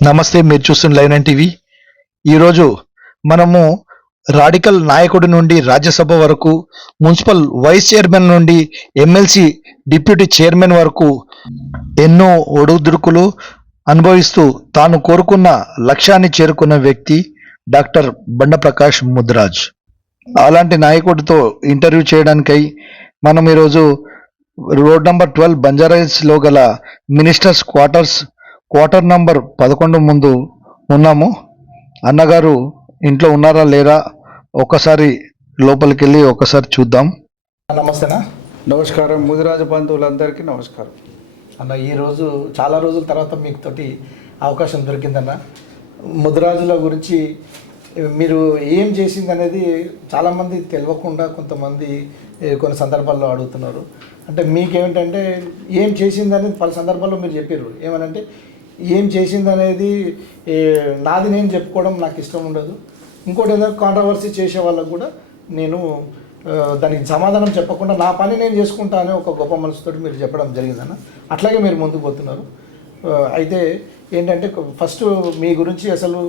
నమస్తే, మీరు చూస్తున్న లైవ్ నైన్ టీవీ. ఈరోజు మనము రాడికల్ నాయకుడి నుండి రాజ్యసభ వరకు, మున్సిపల్ వైస్ చైర్మన్ నుండి ఎమ్మెల్సీ డిప్యూటీ చైర్మన్ వరకు ఎన్నో ఒడుదుడుకులు అనుభవిస్తూ తాను కోరుకున్న లక్ష్యాన్ని చేరుకున్న వ్యక్తి డాక్టర్ బండ ప్రకాష్ ముద్రాజ్. అలాంటి నాయకుడితో ఇంటర్వ్యూ చేయడానికై మనం ఈరోజు రోడ్ నంబర్ 12 బంజారాహిల్స్లో గల మినిస్టర్స్ క్వార్టర్ నంబర్ 11 ముందు ఉన్నాము. అన్నగారు ఇంట్లో ఉన్నారా లేరా ఒక్కసారి లోపలికి వెళ్ళి ఒకసారి చూద్దాం. నమస్తేనా. నమస్కారం. ముదిరాజ బంధువులందరికీ నమస్కారం అన్న. ఈరోజు చాలా రోజుల తర్వాత మీకు తోటి అవకాశం దొరికిందన్న. ముదిరాజుల గురించి మీరు ఏం చేసింది అనేది చాలామంది తెలియకుండా కొంతమంది కొన్ని సందర్భాల్లో అడుగుతున్నారు. అంటే మీకేమిటంటే ఏం చేసింది అనేది పలు సందర్భాల్లో మీరు చెప్పారు. ఏమనంటే ఏం చేసింది అనేది నాది నేను చెప్పుకోవడం నాకు ఇష్టం ఉండదు. ఇంకోటి ఏదైనా కాంట్రవర్సీ చేసే వాళ్ళకు కూడా నేను దానికి సమాధానం చెప్పకుండా నా పని నేను చేసుకుంటా అనే ఒక గొప్ప మనసుతో మీరు చెప్పడం జరిగిందన్న. అట్లాగే మీరు ముందుకు పోతున్నారు. అయితే ఏంటంటే ఫస్ట్ మీ గురించి అసలు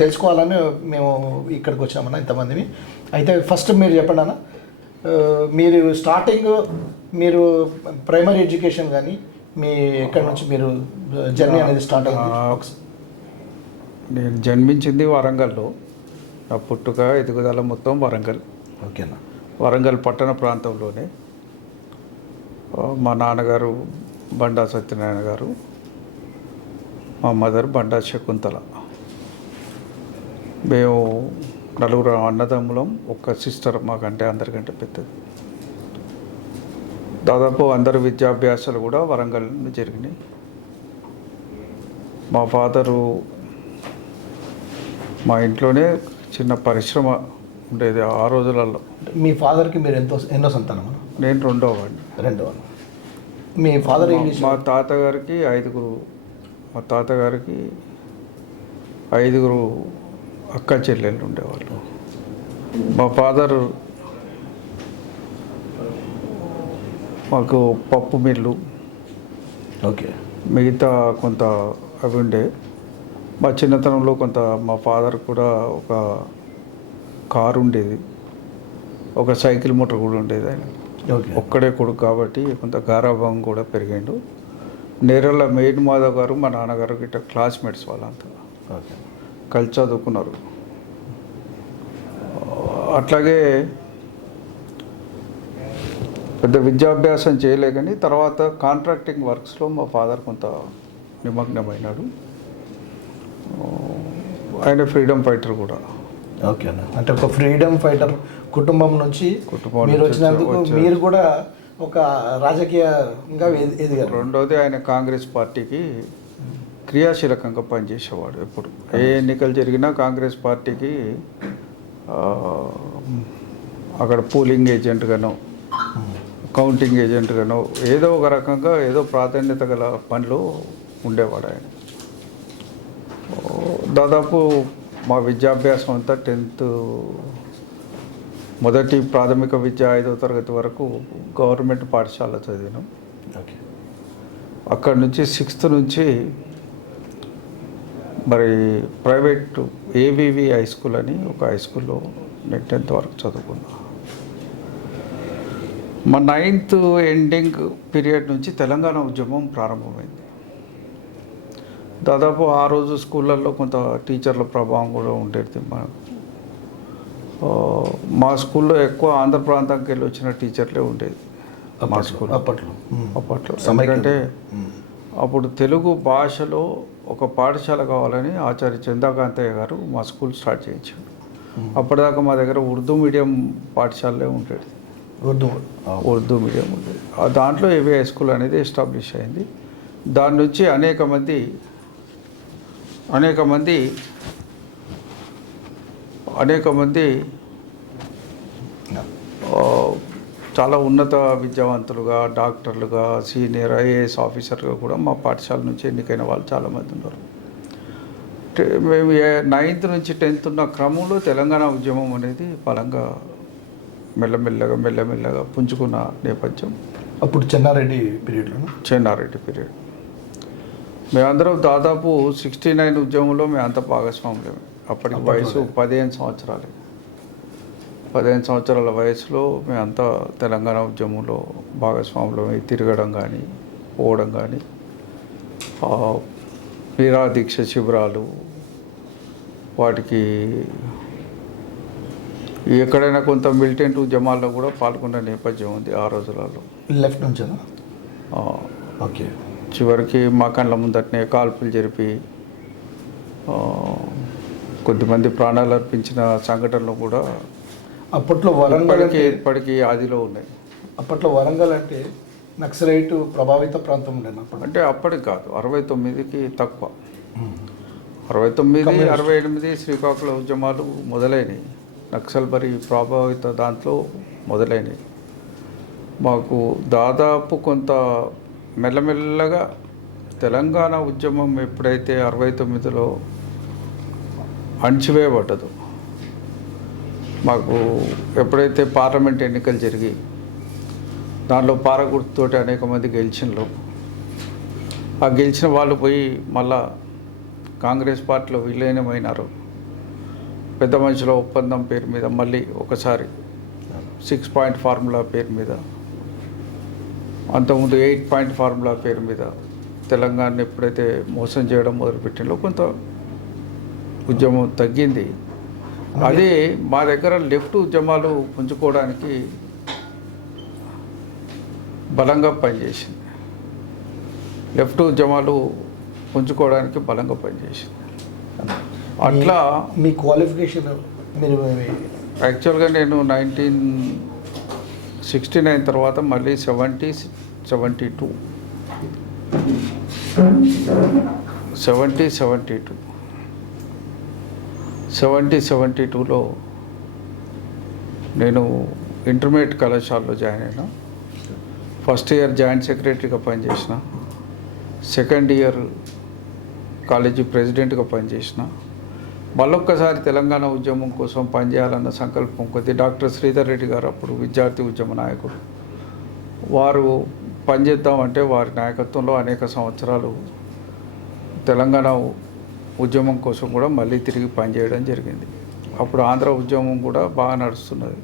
తెలుసుకోవాలని మేము ఇక్కడికి వచ్చామన్నా ఇంతమందిని. అయితే ఫస్ట్ మీరు చెప్పండి అన్న, మీరు స్టార్టింగ్ మీరు ప్రైమరీ ఎడ్యుకేషన్ కానీ మీ ఎక్కడి నుంచి మీరు జర్నీ అనేది స్టార్ట్ అయింది? నేను జన్మించింది వరంగల్లో. నా పుట్టుక ఎదుగుదల మొత్తం వరంగల్. ఓకేనా. వరంగల్ పట్టణ ప్రాంతంలోనే. మా నాన్నగారు బండా సత్యనారాయణ గారు, మా మదర్ బండా శకుంతల. మేము నలుగురు అన్నదమ్ములం, ఒక్క సిస్టర్ మాకంటే అందరికంటే పెద్దది. దాదాపు అందరు విద్యాభ్యాసాలు కూడా వరంగల్ జరిగినాయి. మా ఫాదరు మా ఇంట్లోనే చిన్న పరిశ్రమ ఉండేది ఆ రోజులలో. మీ ఫాదర్కి మీరు ఎన్నో సంతానం? నేను రెండో వాడిని. మీ ఫాదర్ మా తాతగారికి ఐదుగురు అక్క చెల్లెళ్ళు ఉండేవాళ్ళు. మా ఫాదర్ మాకు పప్పు మిల్లు, ఓకే, మిగతా కొంత అవి ఉండే. మా చిన్నతనంలో కొంత మా ఫాదర్ కూడా ఒక కారు ఉండేది, ఒక సైకిల్ మోటార్ కూడా ఉండేది. ఆయన ఒక్కడే కొడుకు కాబట్టి కొంత గారాభం కూడా పెరిగాడు. నేరళ్ళ మెయిన్ మాధవ్ గారు మా నాన్నగారు ఇట్లా క్లాస్మేట్స్ వాళ్ళంతా కలిసి చదువుకున్నారు. అట్లాగే పెద్ద విద్యాభ్యాసం చేయలే, కానీ తర్వాత కాంట్రాక్టింగ్ వర్క్స్లో మా ఫాదర్ కొంత నిమగ్నమైనాడు. ఆయన ఫ్రీడమ్ ఫైటర్ కూడా. ఓకే అన్న. అంటే ఒక ఫ్రీడమ్ ఫైటర్ కుటుంబం నుంచి మీరు వచ్చినందుకు మీరు కూడా ఒక రాజకీయంగా ఎదిగారు. రెండోది, ఆయన కాంగ్రెస్ పార్టీకి క్రియాశీలకంగా పనిచేసేవాడు. ఎప్పుడు ఏ ఎన్నికలు జరిగినా కాంగ్రెస్ పార్టీకి అక్కడ పోలింగ్ ఏజెంట్గానో కౌంటింగ్ ఏజెంట్గానో ఏదో ఒక రకంగా ఏదో ప్రాధాన్యత గల పనిలో ఉండేవాడు ఆయన. దాదాపు మా విద్యాభ్యాసం అంతా 10th మొదటి ప్రాథమిక విద్య 5వ తరగతి వరకు గవర్నమెంట్ పాఠశాల చదివినాం. అక్కడి నుంచి 6th నుంచి మరి ప్రైవేట్ ఏవివి హై స్కూల్ అని ఒక హై స్కూల్లో నేను 10th వరకు చదువుకున్నా. మా 9th ఎండింగ్ పీరియడ్ నుంచి తెలంగాణ ఉద్యమం ప్రారంభమైంది. దాదాపు ఆ రోజు స్కూళ్ళల్లో కొంత టీచర్ల ప్రభావం కూడా ఉండేది. మా స్కూల్లో ఎక్కువ ఆంధ్ర ప్రాంతానికి వెళ్ళి వచ్చిన టీచర్లే ఉండేది మా స్కూల్ అప్పట్లో. ఎందుకంటే అప్పుడు తెలుగు భాషలో ఒక పాఠశాల కావాలని ఆచార్య చందాకాంతయ్య గారు మా స్కూల్ స్టార్ట్ చేయించారు. అప్పటిదాకా మా దగ్గర ఉర్దూ మీడియం పాఠశాలలే ఉండేది. ఉర్దూ మీడియం ఉండేది. దాంట్లో ఏవి హై స్కూల్ అనేది ఎస్టాబ్లిష్ అయింది. దాని నుంచి అనేక మంది చాలా ఉన్నత విద్యావంతులుగా, డాక్టర్లుగా, సీనియర్ ఐఏఎస్ ఆఫీసర్గా కూడా మా పాఠశాల నుంచి ఎన్నికైన వాళ్ళు చాలామంది ఉన్నారు. మేము 9th నుంచి 10th ఉన్న క్రమంలో తెలంగాణ ఉద్యమం అనేది బలంగా మెల్లమెల్లగా పుంజుకున్న నేపథ్యం. అప్పుడు చెన్నారెడ్డి పీరియడ్. మేమందరం దాదాపు 69 ఉద్యమంలో మేమంతా భాగస్వాములమే. అప్పటికి వయసు 15 సంవత్సరాలే. 15 సంవత్సరాల వయసులో మేమంతా తెలంగాణ ఉద్యమంలో భాగస్వాములమై తిరగడం కానీ పోవడం కానీ నిరాదీక్ష శిబిరాలు వాటికి ఎక్కడైనా కొంత మిలిటెంట్ ఉద్యమాల్లో కూడా పాల్గొన్న నేపథ్యం ఉంది ఆ రోజులలో. లెఫ్ట్ నుంచేనా? ఓకే. చివరికి మా కళ్ళ ముందటనే కాల్పులు జరిపి కొద్దిమంది ప్రాణాలు అర్పించిన సంఘటనలు కూడా అప్పట్లో వరంగల్ ఇప్పటికీ ఆదిలో ఉన్నాయి. అప్పట్లో వరంగల్ అంటే నక్సలైట్ ప్రభావిత ప్రాంతం ఉండేది అప్పుడు. అంటే అప్పటికి కాదు, 69కి తక్కువ. 69, 68 శ్రీకాకుళం ఉద్యమాలు మొదలైనవి. నక్సల్బరీ ప్రభావిత దాంట్లో మొదలైనవి. మాకు దాదాపు కొంత మెల్లమెల్లగా తెలంగాణ ఉద్యమం ఎప్పుడైతే 69లో అణచివేయబడ్డదో, మాకు ఎప్పుడైతే పార్లమెంట్ ఎన్నికలు జరిగి దానిలో పారగుర్తుతోటి అనేక మంది గెలిచినలో, ఆ గెలిచిన వాళ్ళు పోయి మళ్ళా కాంగ్రెస్ పార్టీలో విలీనమైనారు. పెద్ద మనుషుల ఒప్పందం పేరు మీద మళ్ళీ ఒకసారి 6 పాయింట్ ఫార్ములా పేరు మీద, అంతకుముందు 8 పాయింట్ ఫార్ములా పేరు మీద తెలంగాణని ఎప్పుడైతే మోసం చేయడం మొదలుపెట్టినలో కొంత ఉద్యమం తగ్గింది. అది మా దగ్గర లెఫ్ట్ ఉద్యమాలు పుంజుకోవడానికి బలంగా పనిచేసింది. లెఫ్ట్ ఉద్యమాలు పుంజుకోవడానికి బలంగా పనిచేసింది. అట్లా మీ క్వాలిఫికేషన్ మీరు యాక్చువల్గా నేను 1969 తర్వాత మళ్ళీ 72లో నేను ఇంటర్మీడియట్ కళాశాలలో జాయిన్ అయినా. ఫస్ట్ ఇయర్ జాయింట్ సెక్రటరీగా పనిచేసిన, సెకండ్ ఇయర్ కాలేజీ ప్రెసిడెంట్గా పనిచేసిన. మళ్ళొక్కసారి తెలంగాణ ఉద్యమం కోసం పనిచేయాలన్న సంకల్పం కొద్దీ డాక్టర్ శ్రీధర్ రెడ్డి గారు అప్పుడు విద్యార్థి ఉద్యమ నాయకుడు, వారు పనిచేద్దామంటే వారి నాయకత్వంలో అనేక సంవత్సరాలు తెలంగాణ ఉద్యమం కోసం కూడా మళ్ళీ తిరిగి పనిచేయడం జరిగింది. అప్పుడు ఆంధ్ర ఉద్యమం కూడా బాగా నడుస్తున్నది.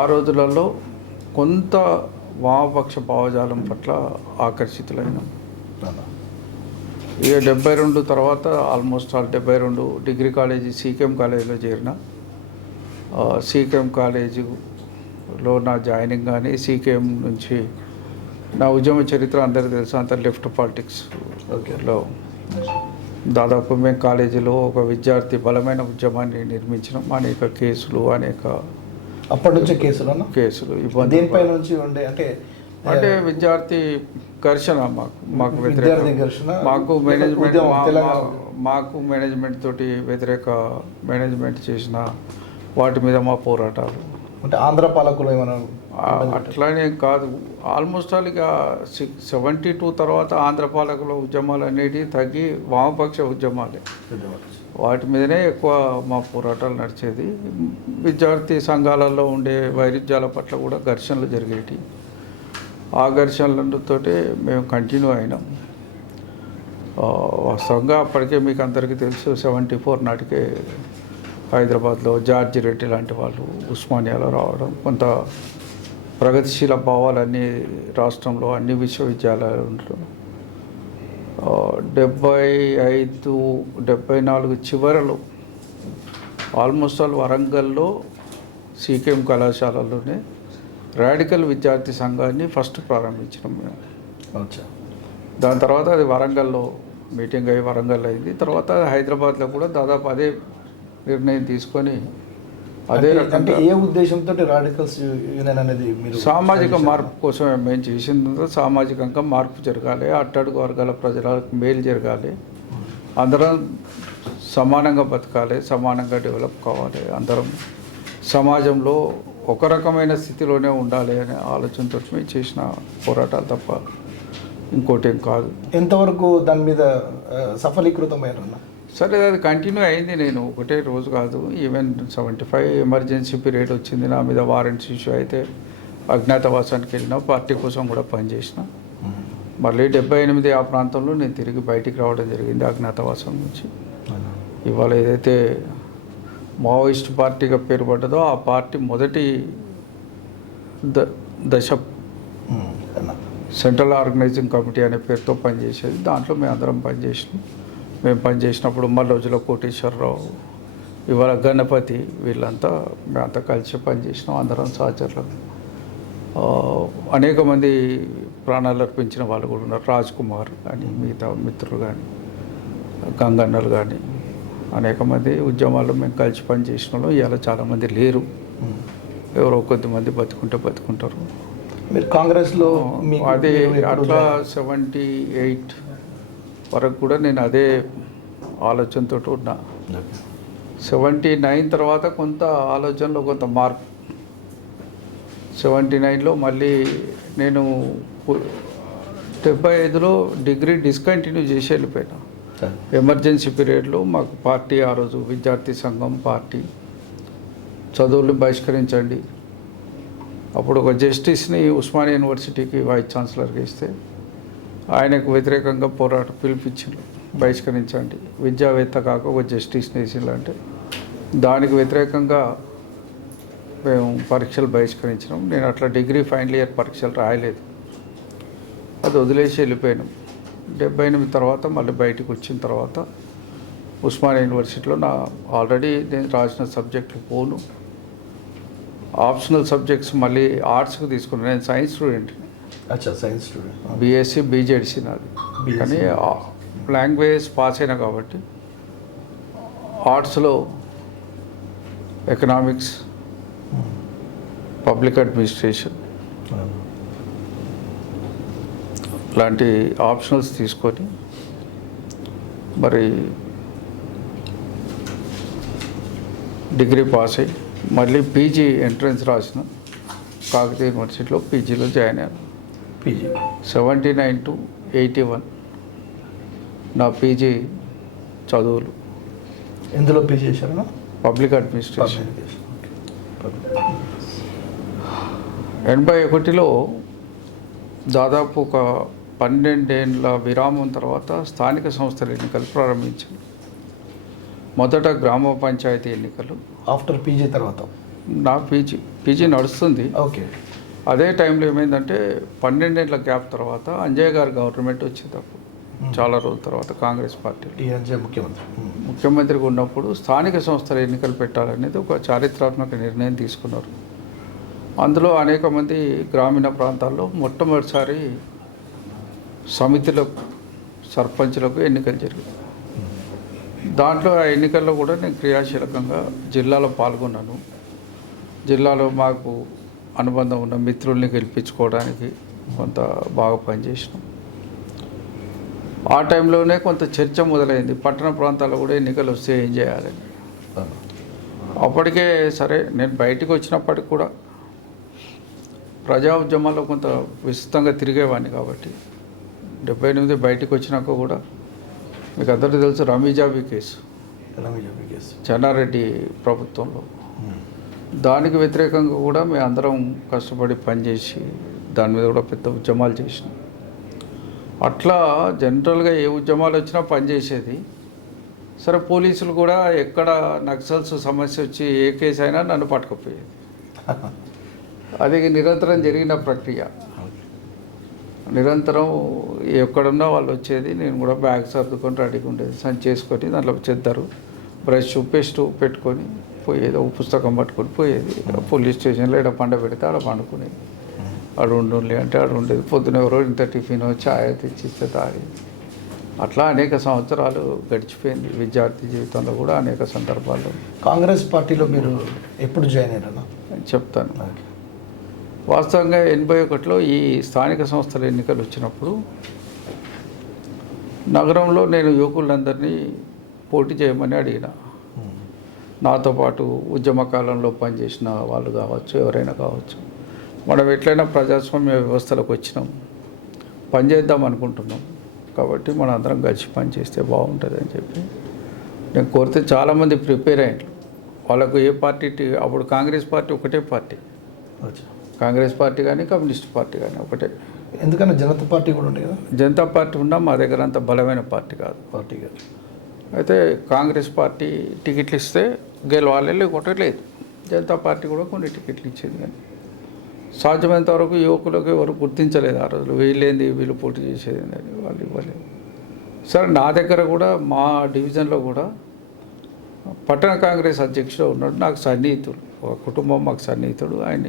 ఆ రోజులలో కొంత వామపక్ష భావజాలం పట్ల ఆకర్షితులైనాం. ఇక 72 తర్వాత ఆల్మోస్ట్ 72 డిగ్రీ కాలేజీ సీకేఎం కాలేజీలో చేరిన. సీకేఎం కాలేజీలో నా జాయినింగ్ కానీ సీకేఎం నుంచి నా ఉద్యమ చరిత్ర అందరికీ తెలుసు. అంత లెఫ్ట్ పాలిటిక్స్లో దాదాపు మేము కాలేజీలో ఒక విద్యార్థి బలమైన ఉద్యమాన్ని నిర్మించినాం. అనేక కేసులు అప్పటి నుంచే కేసులు ఇబ్బంది దేనిపై నుంచి ఉండే అంటే విద్యార్థి ఘర్షణ మాకు వ్యతిరేక, మాకు మేనేజ్మెంట్ తోటి వ్యతిరేక మేనేజ్మెంట్ చేసిన వాటి మీద మా పోరాటాలు. అంటే ఆంధ్ర పాలకులు ఏమైనా అట్లానే కాదు, ఆల్మోస్ట్ ఆల్ ఇక 72 తర్వాత ఆంధ్ర పాలకుల ఉద్యమాలు అనేటివి తగ్గి వామపక్ష ఉద్యమాలే, వాటి మీదనే ఎక్కువ మా పోరాటాలు నడిచేది. విద్యార్థి సంఘాలలో ఉండే వైరుధ్యాల పట్ల కూడా ఘర్షణలు జరిగేవి. ఆ ఘర్షణలతోటే మేము కంటిన్యూ అయినాం. వాస్తవంగా అప్పటికే మీకు అందరికీ తెలుసు, 74 నాటికే హైదరాబాద్లో జార్జి రెడ్డి లాంటి వాళ్ళు ఉస్మానియాలో రావడం, కొంత ప్రగతిశీల భావాలన్నీ రాష్ట్రంలో అన్ని విశ్వవిద్యాలయాలు ఉండడం. 75, 74 చివరలో ఆల్మోస్ట్ ఆల్ వరంగల్లో సీకేఎం కళాశాలలోనే రాడికల్ విద్యార్థి సంఘాన్ని ఫస్ట్ ప్రారంభించినాం మేము. దాని తర్వాత అది వరంగల్లో మీటింగ్ అయ్యి వరంగల్ అయింది. తర్వాత హైదరాబాద్లో కూడా దాదాపు అదే నిర్ణయం తీసుకొని అదే రకంగా ఏ ఉద్దేశంతో రాడికల్స్ యూనియన్ అనేది మీరు సామాజిక మార్పు కోసం మేము చేసిందో, సామాజికంగా మార్పు జరగాలి, అట్టడుగు వర్గాల ప్రజలకు మేలు జరగాలి, అందరం సమానంగా బతకాలి, సమానంగా డెవలప్ కావాలి, అందరం సమాజంలో ఒక రకమైన స్థితిలోనే ఉండాలి అనే ఆలోచనతో మేము చేసిన పోరాటాలు తప్ప ఇంకోటి ఏం కాదు. ఎంతవరకు దాని మీద సఫలీకృతమైనా? సరే, అది కంటిన్యూ అయింది. నేను ఒకటే రోజు కాదు, ఈవెన్ 75 ఎమర్జెన్సీ పీరియడ్ వచ్చింది, నా మీద వారెంట్స్ ఇష్యూ అయితే అజ్ఞాతవాసానికి వెళ్ళిన, పార్టీ కోసం కూడా పనిచేసిన. మళ్ళీ 78 ఆ ప్రాంతంలో నేను తిరిగి బయటికి రావడం జరిగింది అజ్ఞాతవాసం నుంచి. ఇవాళ ఏదైతే మావోయిస్ట్ పార్టీగా పేరు పడ్డదో ఆ పార్టీ మొదటి దశ సెంట్రల్ ఆర్గనైజింగ్ కమిటీ అనే పేరుతో పనిచేసేది. దాంట్లో మేము అందరం పనిచేసినాం. మేము పనిచేసినప్పుడు మల్లోజుల కోటేశ్వరరావు, ఇవాళ గణపతి, వీళ్ళంతా మేమంతా కలిసి పనిచేసినాం. అందరం సహచరులు. అనేక మంది ప్రాణాలు అర్పించిన వాళ్ళు కూడా ఉన్నారు. రాజ్ కుమార్ కానీ మిగతా మిత్రులు కానీ గంగన్నలు కానీ అనేక మంది ఉద్యమాల్లో మేము కలిసి పనిచేసిన వాళ్ళు ఇవాళ చాలామంది లేరు. ఎవరో కొద్దిమంది బతుకుంటారు. మీరు కాంగ్రెస్లో అదే అట్లా 78 వరకు కూడా నేను అదే ఆలోచనతో ఉన్నా. 79 తర్వాత కొంత ఆలోచనలో కొంత మార్పు. 79లో మళ్ళీ నేను 75లో డిగ్రీ డిస్కంటిన్యూ చేసి వెళ్ళిపోయినా. ఎమర్జెన్సీ పీరియడ్లో మాకు పార్టీ ఆ రోజు విద్యార్థి సంఘం పార్టీ చదువులు బహిష్కరించండి. అప్పుడు ఒక జస్టిస్ని ఉస్మానియా యూనివర్సిటీకి వైస్ ఛాన్సలర్గా ఇస్తే ఆయనకు వ్యతిరేకంగా పోరాటం పిలిపించిండు, బహిష్కరించండి. విద్యావేత్త కాక ఒక జస్టిస్ని వేసిందంటే దానికి వ్యతిరేకంగా మేము పరీక్షలు బహిష్కరించినాం. నేను అట్లా డిగ్రీ ఫైనల్ ఇయర్ పరీక్షలు రాయలేదు, అది వదిలేసి వెళ్ళిపోయాను. 78 తర్వాత మళ్ళీ బయటకు వచ్చిన తర్వాత ఉస్మానియా యూనివర్సిటీలో ఆల్రెడీ నేను రాసిన సబ్జెక్టులు పోను, ఆప్షనల్ సబ్జెక్ట్స్ మళ్ళీ ఆర్ట్స్కి తీసుకున్నాను. నేను science student, science student, BSc BZC నాది. కానీ లాంగ్వేజ్ పాస్ అయినా కాబట్టి ఆర్ట్స్లో ఎకనామిక్స్, పబ్లిక్ అడ్మినిస్ట్రేషన్ లాంటి ఆప్షనల్స్ తీసుకొని మరి డిగ్రీ పాస్ అయ్యి మళ్ళీ పీజీ ఎంట్రన్స్ రాసిన కాకతీయ యూనివర్సిటీలో పీజీలో జాయిన్ అయ్యాను. 79 to 81 నా పీజీ చదువులు. ఎందులో పీజీ చేశారు? Public administration. 81లో దాదాపు ఒక 12 ఏళ్ళ విరామం తర్వాత స్థానిక సంస్థల ఎన్నికలు ప్రారంభించాను. మొదట గ్రామ పంచాయతీ ఎన్నికలు. ఆఫ్టర్ పీజీ తర్వాత నా పీజీ నడుస్తుంది. ఓకే. అదే టైంలో ఏమైందంటే 12 ఏళ్ళ గ్యాప్ తర్వాత అంజయ్య గారు గవర్నమెంట్ వచ్చింది. అప్పుడు చాలా రోజుల తర్వాత కాంగ్రెస్ పార్టీ ముఖ్యమంత్రిగా ఉన్నప్పుడు స్థానిక సంస్థల ఎన్నికలు పెట్టాలనేది ఒక చారిత్రాత్మక నిర్ణయం తీసుకున్నారు. అందులో అనేక మంది గ్రామీణ ప్రాంతాల్లో మొట్టమొదటిసారి సమితులకు, సర్పంచులకు ఎన్నికలు జరిగాయి. దాంట్లో ఆ ఎన్నికల్లో కూడా నేను క్రియాశీలకంగా జిల్లాలో పాల్గొన్నాను. జిల్లాలో మాకు అనుబంధం ఉన్న మిత్రుల్ని గెలిపించుకోవడానికి కొంత బాగా పనిచేసినాం. ఆ టైంలోనే కొంత చర్చ మొదలైంది, పట్టణ ప్రాంతాల్లో కూడా ఎన్నికలు వస్తే ఏం చేయాలని. అప్పటికే సరే నేను బయటికి వచ్చినప్పటికి కూడా ప్రజా ఉద్యమాల్లో కొంత విస్తృతంగా తిరిగేవాడిని కాబట్టి 78 బయటికి వచ్చినాక కూడా మీకు అందరికీ తెలుసు రమీజాబీ కేసు చెన్నారెడ్డి ప్రభుత్వంలో, దానికి వ్యతిరేకంగా కూడా మేము అందరం కష్టపడి పనిచేసి దాని మీద కూడా పెద్ద ఉద్యమాలు చేసినాం. అట్లా జనరల్గా ఏ ఉద్యమాలు వచ్చినా పనిచేసేది. సరే పోలీసులు కూడా ఎక్కడ నక్సల్స్ సమస్య వచ్చి ఏ కేసు అయినా నన్ను పట్టుకుపోయేది. అది నిరంతరం జరిగిన ప్రక్రియ. నిరంతరం ఎక్కడున్నా వాళ్ళు వచ్చేది, నేను కూడా బ్యాగ్ సర్దుకొని రెడీగా ఉండేది, సంచి చేసుకొని దాంట్లో చెద్దరు బ్రష్ పేస్ట్ పెట్టుకొని పోయేది, ఒక పుస్తకం పట్టుకొని పోయేది. పోలీస్ స్టేషన్లో ఇక్కడ పండ పెడితే ఆడ పండుకునేది. ఆడు ఉండుండి అంటే ఆడు ఉండేది. పొద్దున ఎవరో ఇంత టిఫిన్ ఛాయ్ తెచ్చిస్తే తాగి అట్లా అనేక సంవత్సరాలు గడిచిపోయింది. విద్యార్థి జీవితంలో కూడా అనేక సందర్భాల్లో. కాంగ్రెస్ పార్టీలో మీరు ఎప్పుడు జాయిన్ అయ్యారన్నా? చెప్తాను. వాస్తవంగా 81లో ఈ స్థానిక సంస్థల ఎన్నికలు వచ్చినప్పుడు నగరంలో నేను యువకులందరినీ పోటీ చేయమని అడిగిన. నాతో పాటు ఉద్యమ కాలంలో పనిచేసిన వాళ్ళు కావచ్చు, ఎవరైనా కావచ్చు. మనం ఎట్లయినా ప్రజాస్వామ్య వ్యవస్థలకు వచ్చినాం, పనిచేద్దాం అనుకుంటున్నాం కాబట్టి మన అందరం కలిసి పనిచేస్తే బాగుంటుంది అని చెప్పి నేను కోరితే చాలామంది ప్రిపేర్ అయ్యారు. వాళ్ళకు ఏ పార్టీ, అప్పుడు కాంగ్రెస్ పార్టీ ఒకటే పార్టీ, కాంగ్రెస్ పార్టీ కానీ కమ్యూనిస్ట్ పార్టీ కానీ ఒకటే. ఎందుకన్నా జనతా పార్టీ కూడా ఉండే కదా జనతా పార్టీ ఉన్నా మా దగ్గర అంత బలమైన పార్టీ కాదు. పార్టీ గారు. అయితే కాంగ్రెస్ పార్టీ టికెట్లు ఇస్తే గెలవాలి, లేకుంటే లేదు. జనతా పార్టీ కూడా కొన్ని టికెట్లు ఇచ్చేది, కానీ సాధ్యమైనంత వరకు యువకులకు ఎవరు గుర్తించలేదు ఆ రోజులు. వీళ్ళేంది వీళ్ళు పోటీ చేసేది అని వాళ్ళు ఇవ్వలేదు. సరే, నా దగ్గర కూడా మా డివిజన్లో కూడా పట్టణ కాంగ్రెస్ అధ్యక్షుడు ఉన్నాడు, నాకు సన్నిహితుడు, ఒక కుటుంబం మాకు సన్నిహితుడు. ఆయన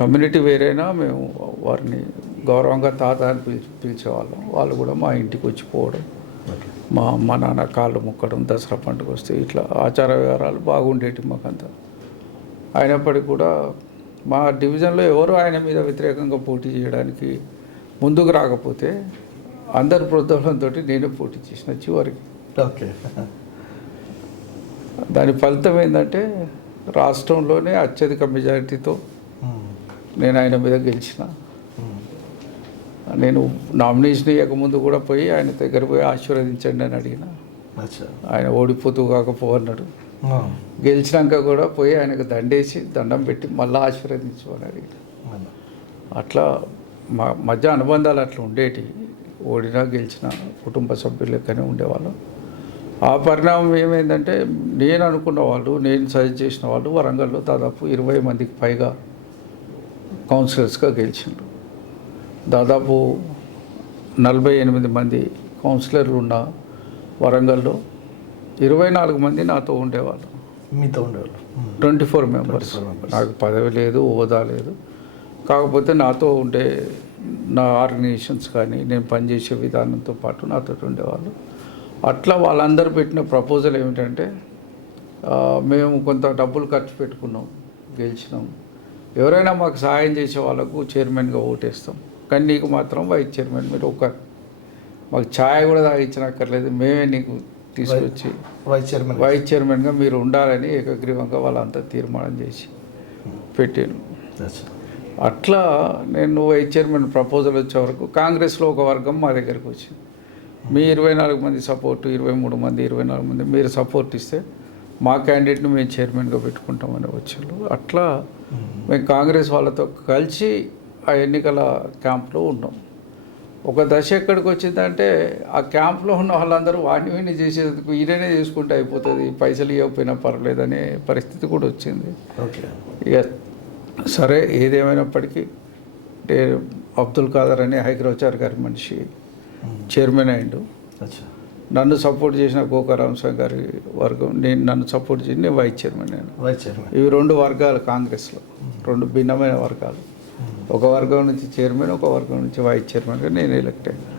కమ్యూనిటీ వేరైనా మేము వారిని గౌరవంగా తాత అని పిలిచేవాళ్ళం. వాళ్ళు కూడా మా ఇంటికి వచ్చి పోవడం, మా అమ్మ నాన్న కాళ్ళు మొక్కడం, దసరా పండుగ వస్తే ఇట్లా ఆచార వ్యవహారాలు బాగుండేవి మాకంతా. అయినప్పటికీ కూడా మా డివిజన్లో ఎవరు ఆయన మీద వ్యతిరేకంగా పోటీ చేయడానికి ముందుకు రాకపోతే అందరి ప్రోత్సాహంతో నేనే పోటీ చేసిన చివరికి. ఓకే. దాని ఫలితం ఏంటంటే రాష్ట్రంలోనే అత్యధిక మెజారిటీతో నేను ఆయన మీద గెలిచిన. నేను నామినేషన్ ఇవ్వకముందు కూడా పోయి ఆయన దగ్గర పోయి ఆశీర్వదించండి అని అడిగిన. ఆయన ఓడిపోతూ కాకపోవన్నాడు. గెలిచినాక కూడా పోయి ఆయనకు దండేసి దండం పెట్టి మళ్ళీ ఆశీర్వదించమని అడిగిన. అట్లా మా మధ్య అనుబంధాలు అట్లా ఉండేటి. ఓడినా గెలిచిన కుటుంబ సభ్యులు లెక్కనే ఉండేవాళ్ళం. ఆ పరిణామం ఏమైందంటే నేను అనుకున్న వాళ్ళు, నేను సజెస్ట్ చేసిన వాళ్ళు వరంగల్లో దాదాపు 20 మందికి పైగా కౌన్సిలర్స్గా గెలిచిండ్రు. దాదాపు 48 మంది కౌన్సిలర్లు ఉన్న వరంగల్లో 24 మంది నాతో ఉండేవాళ్ళు. మీతో ఉండేవాళ్ళు 24 మెంబర్స్. నాకు పదవి లేదు, హోదా లేదు. కాకపోతే నాతో ఉండే నా ఆర్గనైజేషన్స్ కానీ నేను పనిచేసే విధానంతో పాటు నాతో ఉండేవాళ్ళు. అట్లా వాళ్ళందరూ పెట్టిన ప్రపోజల్ ఏమిటంటే, మేము కొంత డబ్బులు ఖర్చు పెట్టుకున్నాం, గెలిచినాం, ఎవరైనా మాకు సహాయం చేసే వాళ్ళకు చైర్మన్గా ఓటేస్తాం, కానీ నీకు మాత్రం వైస్ చైర్మన్ మీరు మాకు ఛాయ్ కూడా తాగించనక్కర్లేదు, మేమే నీకు తీసుకొచ్చి వైస్ చైర్మన్గా మీరు ఉండాలని ఏకగ్రీవంగా వాళ్ళంతా తీర్మానం చేసి పెట్టాను. అట్లా నేను వైస్ చైర్మన్ ప్రపోజల్ వచ్చే వరకు కాంగ్రెస్లో ఒక వర్గం మా దగ్గరికి వచ్చింది. మీ 24 మంది సపోర్టు, 23 మంది, 24 మంది మీరు సపోర్ట్ ఇస్తే మా క్యాండిడేట్ని మేము చైర్మన్గా పెట్టుకుంటామని వచ్చారు. అట్లా మేము కాంగ్రెస్ వాళ్ళతో కలిసి ఆ ఎన్నికల క్యాంప్లో ఉన్నాం. ఒక దశ ఎక్కడికి వచ్చిందంటే ఆ క్యాంప్లో ఉన్న వాళ్ళందరూ వాడిని వీడిని చేసేందుకు ఈయననే చేసుకుంటే అయిపోతుంది, పైసలు ఇవ్వకపోయినా పర్లేదనే పరిస్థితి కూడా వచ్చింది. ఓకే. ఇక సరే, ఏదేమైనప్పటికీ అంటే అబ్దుల్ ఖాదర్ అనే హైదరాబాద్ గారి మనిషి చైర్మన్ అయిండు. నన్ను సపోర్ట్ చేసిన గోకారాం సింగ్ గారి వర్గం, నన్ను సపోర్ట్ చేసి నేను వైస్ చైర్మన్ అయ్యాను. ఇవి 2 వర్గాలు కాంగ్రెస్లో, 2 భిన్నమైన వర్గాలు. ఒక వర్గం నుంచి చైర్మన్, ఒక వర్గం నుంచి వైస్ చైర్మన్గా నేను ఎలక్ట్ అయ్యాను.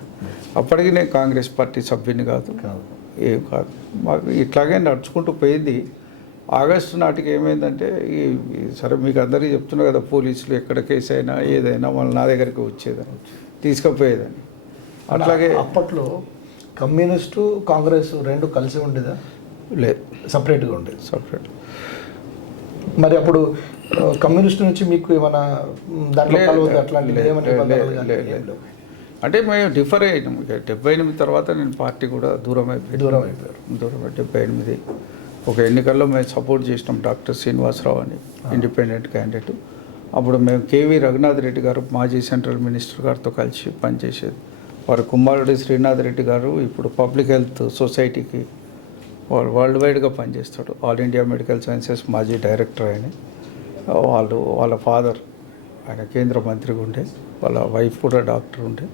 అప్పటికి నేను కాంగ్రెస్ పార్టీ సభ్యుని కాదు, ఏం కాదు. మాకు ఇట్లాగే నడుచుకుంటూ పోయింది. ఆగస్టు నాటికి ఏమైందంటే సరే మీకు అందరికీ చెప్తున్నా కదా, పోలీసులు ఎక్కడ కేసు అయినా ఏదైనా వాళ్ళు నా దగ్గరికి వచ్చేదని, తీసుకుపోయేదని. అట్లాగే అప్పట్లో కమ్యూనిస్టు కాంగ్రెస్ 2 కలిసి ఉండేదా? లేదు, సపరేట్గా ఉండేది. సపరేట్. మరి అప్పుడు కమ్యూనిస్టు నుంచి మీకు ఏమైనా దాంట్లో కలవదు అట్లాంటివి అంటే మేము డిఫర్ అయినాం. 78 తర్వాత నేను పార్టీ కూడా దూరం అయిపోయారు. 78 ఒక ఎన్నికల్లో మేము సపోర్ట్ చేసినాం డాక్టర్ శ్రీనివాసరావు అని, ఇండిపెండెంట్ క్యాండిడేట్. అప్పుడు మేము కేవీ రఘునాథ్ రెడ్డి గారు మాజీ సెంట్రల్ మినిస్టర్ గారితో కలిసి పనిచేసేది. వారి కుమారుడు శ్రీనాథ్ రెడ్డి గారు ఇప్పుడు పబ్లిక్ హెల్త్ సొసైటీకి వరల్డ్ వైడ్గా పనిచేస్తాడు. ఆల్ ఇండియా మెడికల్ సైన్సెస్ మాజీ డైరెక్టర్ ఆయన. వాళ్ళ ఫాదర్ ఆయన కేంద్ర మంత్రిగా ఉండే, వాళ్ళ వైఫ్ కూడా డాక్టర్ ఉండే.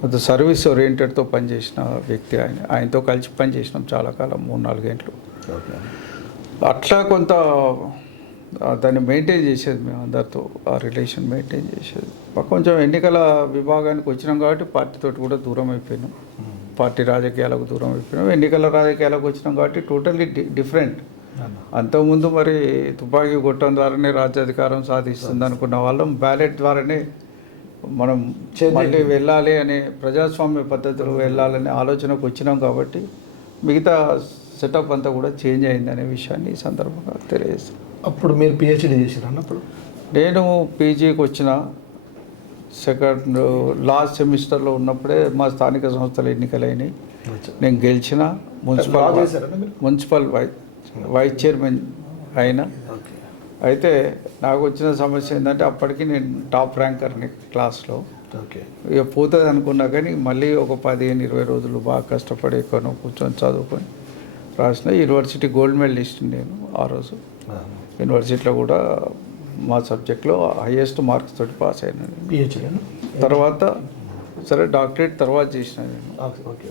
కొంత సర్వీస్ ఓరియంటెడ్తో పనిచేసిన వ్యక్తి ఆయన. ఆయనతో కలిసి పనిచేసినాం చాలా కాలం, 3-4 గంటలు. అట్లా కొంత దాన్ని మెయింటైన్ చేసేది మేము అందరితో, ఆ రిలేషన్ మెయింటైన్ చేసేది. కొంచెం ఎన్నికల విభాగానికి వచ్చినాం కాబట్టి పార్టీతో కూడా దూరం అయిపోయినాం, పార్టీ రాజకీయాలకు దూరం అయిపోయినాం. ఎన్నికల రాజకీయాలకు వచ్చినాం కాబట్టి టోటల్లీ డిఫరెంట్. అంతకుముందు మరి తుపాకీ కొట్టడం ద్వారానే రాజ్యాధికారం సాధిస్తుంది అనుకున్న వాళ్ళం బ్యాలెట్ ద్వారానే మనం మళ్ళీ వెళ్ళాలి అనే ప్రజాస్వామ్య పద్ధతిలో వెళ్ళాలనే ఆలోచనకు వచ్చినాం. కాబట్టి మిగతా సెటప్ అంతా కూడా చేంజ్ అయిందనే విషయాన్ని ఈ సందర్భంగా తెలియజేస్తాను. అప్పుడు మీరు పిహెచ్డీ చేశారు అన్నప్పుడు? నేను పీజీకి వచ్చిన లాస్ట్ సెమిస్టర్లో ఉన్నప్పుడే మా స్థానిక సంస్థల ఎన్నికలైనవి. నేను గెలిచిన మున్సిపల్ వైస్ చైర్మన్ అయినా. అయితే నాకు వచ్చిన సమస్య ఏంటంటే అప్పటికి నేను టాప్ ర్యాంకర్ని క్లాస్లో. ఓకే. ఇక పోతుంది అనుకున్నా కానీ మళ్ళీ ఒక 15-20 రోజులు బాగా కష్టపడి ఎక్కడో కూర్చొని చదువుకొని రాసిన. యూనివర్సిటీ గోల్డ్ మెడలిస్ట్ నేను ఆ రోజు. యూనివర్సిటీలో కూడా మా సబ్జెక్ట్లో హైయెస్ట్ మార్క్స్ తోటి పాస్ అయినా. పిహెచ్డి తర్వాత సరే డాక్టరేట్ తర్వాత చేసిన నేను. ఓకే.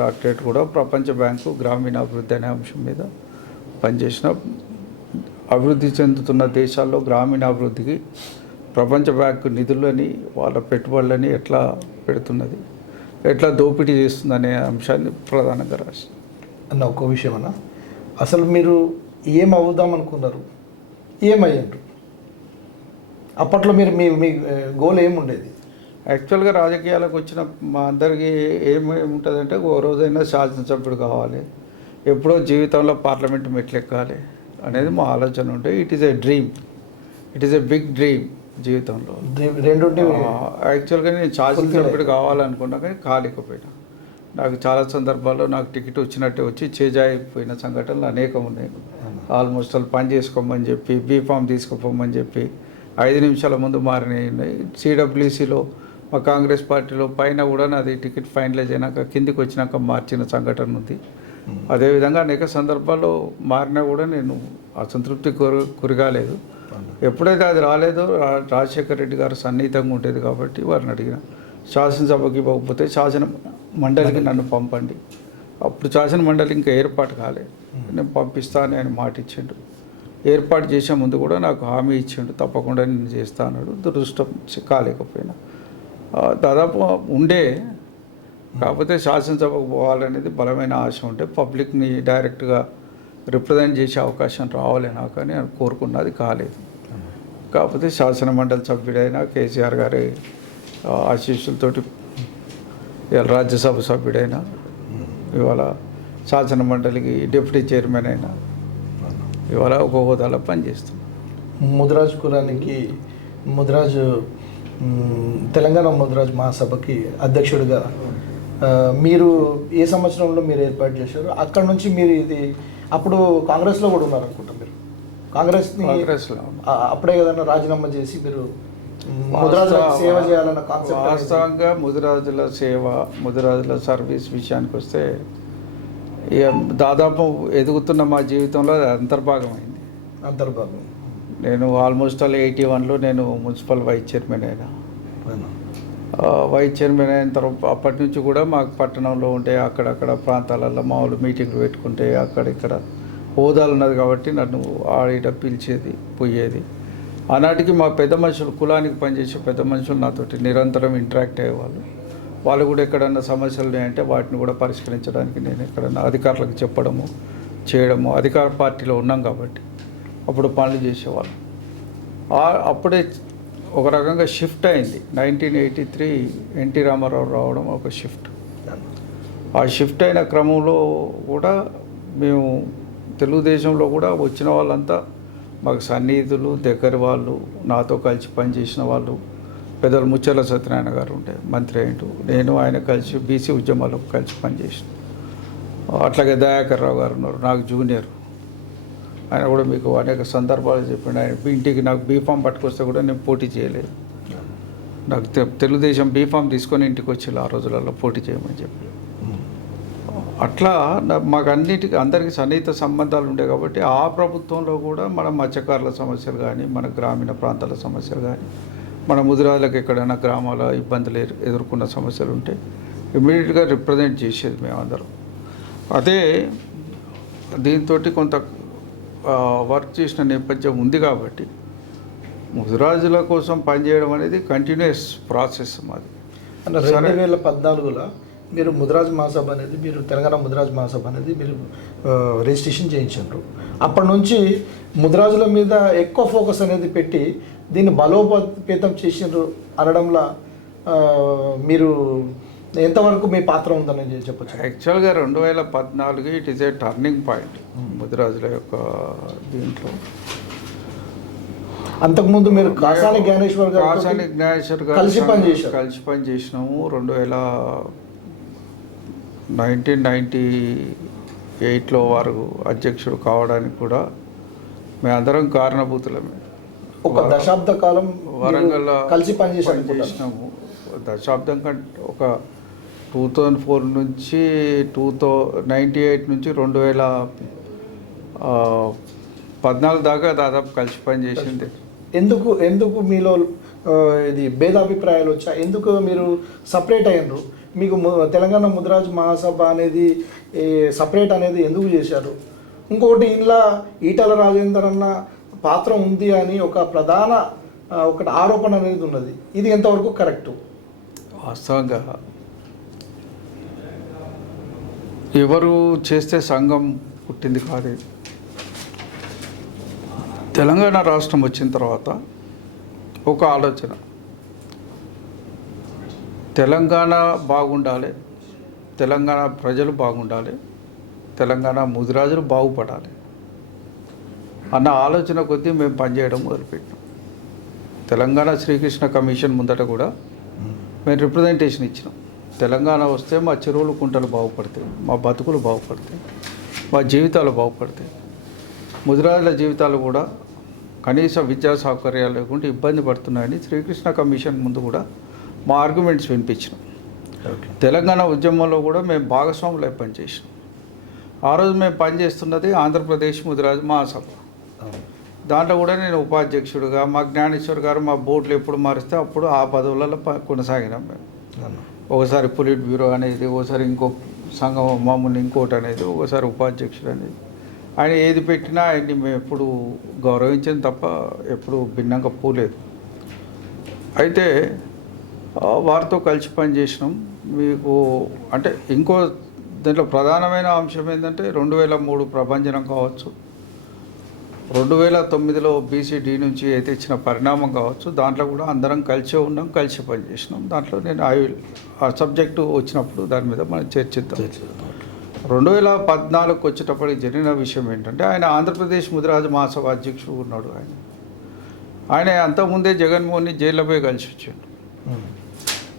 డాక్టరేట్ కూడా ప్రపంచ బ్యాంకు గ్రామీణాభివృద్ధి అనే అంశం మీద పనిచేసిన. అభివృద్ధి చెందుతున్న దేశాల్లో గ్రామీణాభివృద్ధికి ప్రపంచ బ్యాంకు నిధులని వాళ్ళ పెట్టుబడులని ఎట్లా పెడుతున్నది, ఎట్లా దోపిడీ చేస్తుందనే అంశాన్ని ప్రధానంగా రాసి. అన్న ఒక్క విషయం అన్న, అసలు మీరు ఏం అవుదాం అనుకున్నారు, ఏమయ్యారు అప్పట్లో? మీరు మీ మీ గోల్ ఏముండేది? యాక్చువల్గా రాజకీయాలకు వచ్చిన మా అందరికీ ఏముంటుందంటే ఓ రోజైనా శాసనసభ్యుడు కావాలి, ఎప్పుడో జీవితంలో పార్లమెంట్ మెట్లు ఎక్కాలి అనేది మా ఆలోచన ఉంటే. It is a dream, it is a big dream జీవితంలో. రెండు యాక్చువల్గా నేను శాసనసభ్యుడు కావాలనుకున్నా కానీ కాలేకపోయినా. నాకు చాలా సందర్భాల్లో నాకు టికెట్ వచ్చినట్టే వచ్చి చేజాయిపోయిన సంఘటనలు అనేకం ఉన్నాయి. ఆల్మోస్ట్ వాళ్ళు పని చేసుకోమని చెప్పి, బీఫామ్ తీసుకుపోమని చెప్పి 5 నిమిషాల ముందు మారినవి ఉన్నాయి. సిడబ్ల్యూసీలో మా కాంగ్రెస్ పార్టీలో పైన కూడా నాది టికెట్ ఫైనలైజ్ అయినాక కిందికి వచ్చినాక మార్చిన సంఘటన ఉంది. అదేవిధంగా అనేక సందర్భాల్లో మారినా కూడా నేను అసంతృప్తి కురగాలేదు. ఎప్పుడైతే అది రాలేదో రాజశేఖర రెడ్డి గారు సన్నిహితంగా ఉండేది కాబట్టి వారిని అడిగిన, శాసనసభకి ఇవ్వకపోతే శాసన మండలికి నన్ను పంపండి. అప్పుడు శాసన మండలి ఇంకా ఏర్పాటు కాలేదు, నేను పంపిస్తాను ఆయన మాట ఇచ్చిండు. ఏర్పాటు చేసే ముందు కూడా నాకు హామీ ఇచ్చిండు, తప్పకుండా నేను చేస్తా అన్నాడు. దురదృష్టం కాలేకపోయినా దాదాపు ఉండే. కాకపోతే శాసనసభకు పోవాలనేది బలమైన ఆశ ఉంటే పబ్లిక్ని డైరెక్ట్గా రిప్రజెంట్ చేసే అవకాశం రావాలి నాకు అని కోరుకున్నది, కాలేదు. కాకపోతే శాసన మండలి సభ్యుడైనా కేసీఆర్ గారి ఆశీస్సులతోటి ఇవాళ రాజ్యసభ సభ్యుడైనా, ఇవాళ శాసన మండలికి డిప్యూటీ చైర్మన్ అయినా, ఇవాళ ఒక హోదాలో పనిచేస్తున్నాం. ముదిరాజ్ కులానికి తెలంగాణ ముదిరాజ్ మహాసభకి అధ్యక్షుడిగా మీరు ఏ సంవత్సరంలో మీరు ఏర్పాటు చేశారు? అక్కడ నుంచి మీరు ఇది అప్పుడు కాంగ్రెస్లో కూడా ఉన్నారు అనుకుంటా. మీరు కాంగ్రెస్లో అప్పుడే కదన్నా రాజీనామా చేసి మీరు ముదిరాజుల సేవ చేయాలన్న కాన్సెప్ట్. వాస్తవంగా ముదిరాజుల సేవ, ముదిరాజుల సర్వీస్ విషయానికి వస్తే దాదాపు ఎదుగుతున్న మా జీవితంలో అది అంతర్భాగమైంది. నేను ఆల్మోస్ట్ 81లో నేను మున్సిపల్ వైస్ చైర్మన్ అయినా. వైస్ చైర్మన్ అయిన తర్వాత అప్పటి నుంచి కూడా మాకు పట్టణంలో ఉంటే అక్కడక్కడ ప్రాంతాలలో మామూలు మీటింగ్లు పెట్టుకుంటే అక్కడిక్కడ హోదాలు ఉన్నది కాబట్టి నన్ను ఆడ పిలిచేది, పోయేది. ఆనాటికి మా పెద్ద మనుషులు, కులానికి పనిచేసే పెద్ద మనుషులు నాతోటి నిరంతరం ఇంటరాక్ట్ అయ్యేవాళ్ళు. వాళ్ళు కూడా ఎక్కడన్నా సమస్యలు ఉన్నాయంటే వాటిని కూడా పరిష్కరించడానికి నేను ఎక్కడన్నా అధికారులకు చెప్పడము, చేయడము. అధికార పార్టీలో ఉన్నాం కాబట్టి అప్పుడు పనులు చేసేవాళ్ళు. అప్పుడే ఒక రకంగా షిఫ్ట్ అయింది. 1983 ఎన్టీ రామారావు రావడం ఒక షిఫ్ట్. ఆ షిఫ్ట్ అయిన క్రమంలో కూడా మేము తెలుగుదేశంలో కూడా వచ్చిన వాళ్ళంతా మాకు సన్నిహితులు, దగ్గర వాళ్ళు, నాతో కలిసి పనిచేసిన వాళ్ళు. పెద్దలు ముచ్చెర్ల సత్యనారాయణ గారు ఉంటే మంత్రి అయ్యిండు, నేను ఆయన కలిసి బీసీ ఉద్యమాల్లో కలిసి పనిచేసిన. అట్లాగే దయాకర్ రావు గారు ఉన్నారు, నాకు జూనియర్. ఆయన కూడా మీకు అనేక సందర్భాలు చెప్పండి. ఆయన ఇంటికి నాకు బీఫామ్ పట్టుకొస్తే కూడా నేను పోటీ చేయలేదు. నాకు తెలుగుదేశం బీఫామ్ తీసుకొని ఇంటికి వచ్చి ఆ రోజులలో పోటీ చేయమని చెప్పి. అట్లా మాకు అందరికీ సన్నిహిత సంబంధాలు ఉంటాయి కాబట్టి ఆ ప్రభుత్వంలో కూడా మన మత్స్యకారుల సమస్యలు కానీ, మన గ్రామీణ ప్రాంతాల సమస్యలు కానీ, మన ముదిరాజులకు ఎక్కడైనా గ్రామాల ఇబ్బందులు ఎదుర్కొన్న సమస్యలు ఉంటే ఇమ్మీడియట్గా రిప్రజెంట్ చేసేది మేమందరం. అదే దీంతో కొంత వర్క్ చేసిన నేపథ్యం ఉంది కాబట్టి ముదిరాజుల కోసం పనిచేయడం అనేది కంటిన్యూస్ ప్రాసెస్ మాది. 2014లో మీరు ముదిరాజ్ మహాసభ అనేది, మీరు తెలంగాణ ముదిరాజ్ మహాసభ అనేది మీరు రిజిస్ట్రేషన్ చేయించారు. అప్పటి నుంచి ముదిరాజుల మీద ఎక్కువ ఫోకస్ అనేది పెట్టి దీన్ని బలోపేతం చేసినారు అనడంలో మీరు ఎంతవరకు మీ పాత్ర ఉందని చెప్పచ్చు? యాక్చువల్గా 2014 it is a turning point ముదిరాజుల యొక్క దీంట్లో. అంతకుముందు మీరు కాసాని జ్ఞానేశ్వర్ గారు కలిసి పనిచేసినాము. 1998లో వారు అధ్యక్షుడు కావడానికి కూడా మేమందరం కారణభూతులమే. ఒక దశాబ్ద కాలం వరంగల్ కలిసి పనిచేసినాము. దశాబ్దం కంటే ఒక 2004 నుంచి 98 నుంచి 2014 దాకా దాదాపు కలిసి పనిచేసింది. ఎందుకు మీలో ఇది భేదాభిప్రాయాలు వచ్చా? ఎందుకు మీరు సపరేట్ అయ్యారు? మీకు తెలంగాణ ముదిరాజ్ మహాసభ అనేది సపరేట్ అనేది ఎందుకు చేశారు? ఇంకొకటి ఇంట్లో ఈటల రాజేందర్ అన్న పాత్ర ఉంది అని ఒక ప్రధాన ఒకటి ఆరోపణ అనేది ఉన్నది. ఇది ఎంతవరకు కరెక్టు? వాస్తవంగా ఎవరు చేస్తే సంఘం పుట్టింది కాదు. తెలంగాణ రాష్ట్రం వచ్చిన తర్వాత ఒక ఆలోచన, తెలంగాణ బాగుండాలి, తెలంగాణ ప్రజలు బాగుండాలి, తెలంగాణ ముదిరాజులు బాగుపడాలి అన్న ఆలోచన కొద్దీ మేము పనిచేయడం మొదలుపెట్టాం. తెలంగాణ శ్రీకృష్ణ కమిషన్ ముందట కూడా మేము రిప్రజెంటేషన్ ఇచ్చినాం. తెలంగాణ వస్తే మా చెరువులు కుంటలు బాగుపడతాయి, మా బతుకులు బాగుపడతాయి, మా జీవితాలు బాగుపడతాయి, ముదిరాజుల జీవితాలు కూడా కనీస విద్యా సౌకర్యాలు లేకుండా ఇబ్బంది పడుతున్నాయని శ్రీకృష్ణ కమిషన్ ముందు కూడా మా ఆర్గ్యుమెంట్స్ వినిపించినాం. తెలంగాణ ఉద్యమంలో కూడా మేము భాగస్వాములై పనిచేసినాం. ఆ రోజు మేము పనిచేస్తున్నది ఆంధ్రప్రదేశ్ ముదిరాజు మహాసభ. దాంట్లో కూడా నేను ఉపాధ్యక్షుడిగా, మా జ్ఞానేశ్వర్ గారు మా బోర్డులు ఎప్పుడు మారిస్తే అప్పుడు ఆ పదవులలో కొనసాగినాం మేము. ఒకసారి పొలిట్ బ్యూరో అనేది, ఒకసారి ఇంకో సంఘం మామూలు ఇంకోటి అనేది, ఒకసారి ఉపాధ్యక్షుడు అనేది. ఆయన ఏది పెట్టినా ఆయన్ని మేము ఎప్పుడు గౌరవించింది తప్ప ఎప్పుడు భిన్నంగా పోలేదు. అయితే వారితో కలిసి పనిచేసినాం. మీకు అంటే ఇంకో దీంట్లో ప్రధానమైన అంశం ఏంటంటే 2003 ప్రభంజనం కావచ్చు, 2009లో BCD నుంచి అయితే ఇచ్చిన పరిణామం కావచ్చు, దాంట్లో కూడా అందరం కలిసే ఉన్నాం, కలిసి పనిచేసినాం. దాంట్లో నేను ఆ సబ్జెక్టు వచ్చినప్పుడు దాని మీద మనం చర్చిద్దాం. 2014 వచ్చేటప్పటికి జరిగిన విషయం ఏంటంటే, ఆయన ఆంధ్రప్రదేశ్ ముదిరాజు మహాసభ అధ్యక్షుడు ఉన్నాడు. ఆయన అంతకుముందే జగన్మోహన్ని జైల్లో పోయి కలిసి వచ్చాడు.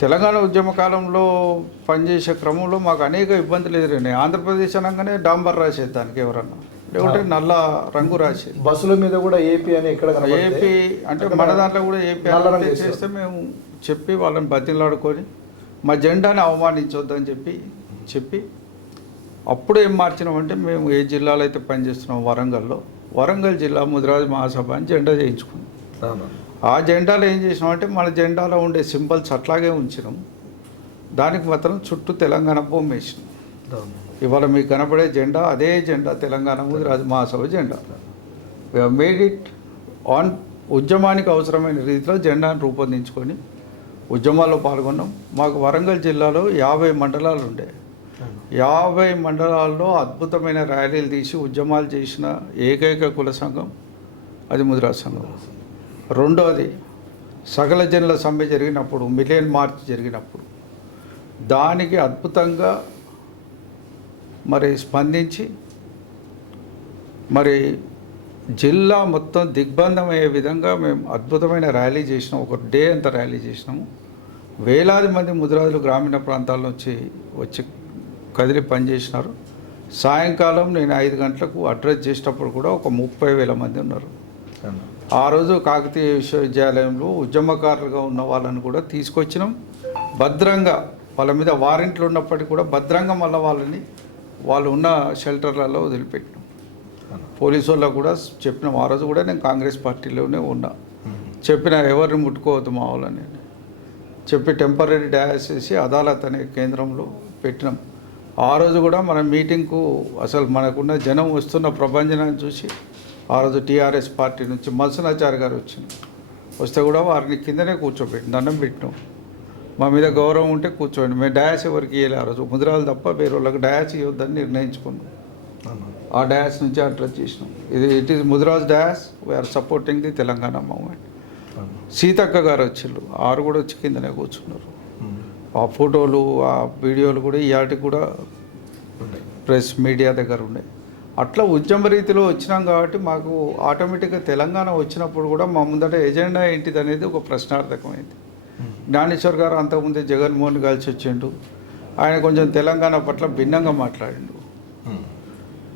తెలంగాణ ఉద్యమ కాలంలో పనిచేసే క్రమంలో మాకు అనేక ఇబ్బందులు ఎదురైనాయి. ఆంధ్రప్రదేశ్ అనగానే డాంబర్ రాసేది దానికి ఎవరన్నా, లేకుంటే నల్ల రంగు రాసేది. బస్సుల మీద కూడా ఏపీ అని ఎక్కడ ఏపీ అంటే మన దాంట్లో కూడా ఏపీ అని చేస్తే మేము చెప్పి వాళ్ళని బతిలాడుకొని మా జెండాని అవమానించొద్దని చెప్పి అప్పుడు ఏం మార్చినామంటే, మేము ఏ జిల్లాలో అయితే పనిచేస్తున్నాం వరంగల్ జిల్లా ముదిరాజు మహాసభ అని జెండా చేయించుకున్నాం. ఆ జెండాలో ఏం చేసినామంటే, మన జెండాలో ఉండే సింబల్స్ అట్లాగే ఉంచినాం, దానికి మాత్రం చుట్టూ తెలంగాణ బొమ్మ వేసినాం. ఇవాళ మీకు కనపడే జెండా అదే జెండా, తెలంగాణ ముదిరాజు మహాసభ జెండా. మేడ్ ఇట్ ఆన్ ఉద్యమానికి అవసరమైన రీతిలో జెండాను రూపొందించుకొని ఉద్యమాల్లో పాల్గొన్నాం. మాకు వరంగల్ జిల్లాలో 50 మండలాలు ఉండే. 50 మండలాల్లో అద్భుతమైన ర్యాలీలు తీసి ఉద్యమాలు చేసిన ఏకైక కుల సంఘం అది ముదిరాజు సంఘం. రెండోది, సకల జనుల సమ్మె జరిగినప్పుడు, మిలియన్ మార్చ్ జరిగినప్పుడు దానికి అద్భుతంగా మరి స్పందించి మరి జిల్లా మొత్తం దిగ్బంధం అయ్యే విధంగా మేము అద్భుతమైన ర్యాలీ చేసినాం. ఒక డే అంతా ర్యాలీ చేసినాము. వేలాది మంది ముదిరాజులు గ్రామీణ ప్రాంతాల నుంచి వచ్చి కదిలి పనిచేసినారు. సాయంకాలం నేను 5 గంటలకు అడ్రస్ చేసేటప్పుడు కూడా ఒక 30,000 మంది ఉన్నారు. ఆ రోజు కాకతీయ విశ్వవిద్యాలయంలో ఉద్యమకారులుగా ఉన్న వాళ్ళని కూడా తీసుకొచ్చినాం. భద్రంగా వాళ్ళ మీద వారెంట్లు ఉన్నప్పటికీ కూడా భద్రంగా మళ్ళీ వాళ్ళు ఉన్న షెల్టర్లలో వదిలిపెట్టినాం. పోలీసు వాళ్ళకు కూడా చెప్పినాం. ఆ రోజు కూడా నేను కాంగ్రెస్ పార్టీలోనే ఉన్నా. చెప్పిన ఎవరిని ముట్టుకోవద్దు మా వాళ్ళని చెప్పి టెంపరీ డాష్ చేసి అదాలత్ అనే కేంద్రంలో పెట్టినాం. ఆ రోజు కూడా మన మీటింగ్కు అసలు మనకున్న జనం వస్తున్న ప్రభంజనాన్ని చూసి ఆ రోజు టీఆర్ఎస్ పార్టీ నుంచి మల్సనాచారి గారు వస్తే కూడా వారిని కిందనే కూర్చోబెట్టి దండం పెట్టినాం. మా మీద గౌరవం ఉంటే కూర్చోండి. మేము డయాస్ ఎవరికి ఇవ్వలే. ఆ రోజు ముదిరాలు తప్ప వేరే వాళ్ళకి డయాస్ ఇవ్వద్దని నిర్ణయించుకున్నాం. ఆ డయాస్ నుంచి అడ్రస్ చేసినాం. It is Mudiraj dais, we are supporting the Telangana movement. Seethakka గారు వచ్చిళ్ళు, ఆరు కూడా వచ్చి కిందనే కూర్చున్నారు. ఆ ఫోటోలు ఆ వీడియోలు కూడా ఇవాటికి కూడా ప్రెస్ మీడియా దగ్గర ఉన్నాయి. అట్లా ఉద్యమ రీతిలో వచ్చినాం కాబట్టి మాకు ఆటోమేటిక్గా తెలంగాణ వచ్చినప్పుడు కూడా మా ముందట ఎజెండా ఏంటిది అనేది ఒక ప్రశ్నార్థకమైంది. జ్ఞానేశ్వర్ గారు అంతకుముందే జగన్మోహన్ కలిసి వచ్చిండు. ఆయన కొంచెం తెలంగాణ పట్ల భిన్నంగా మాట్లాడిండు.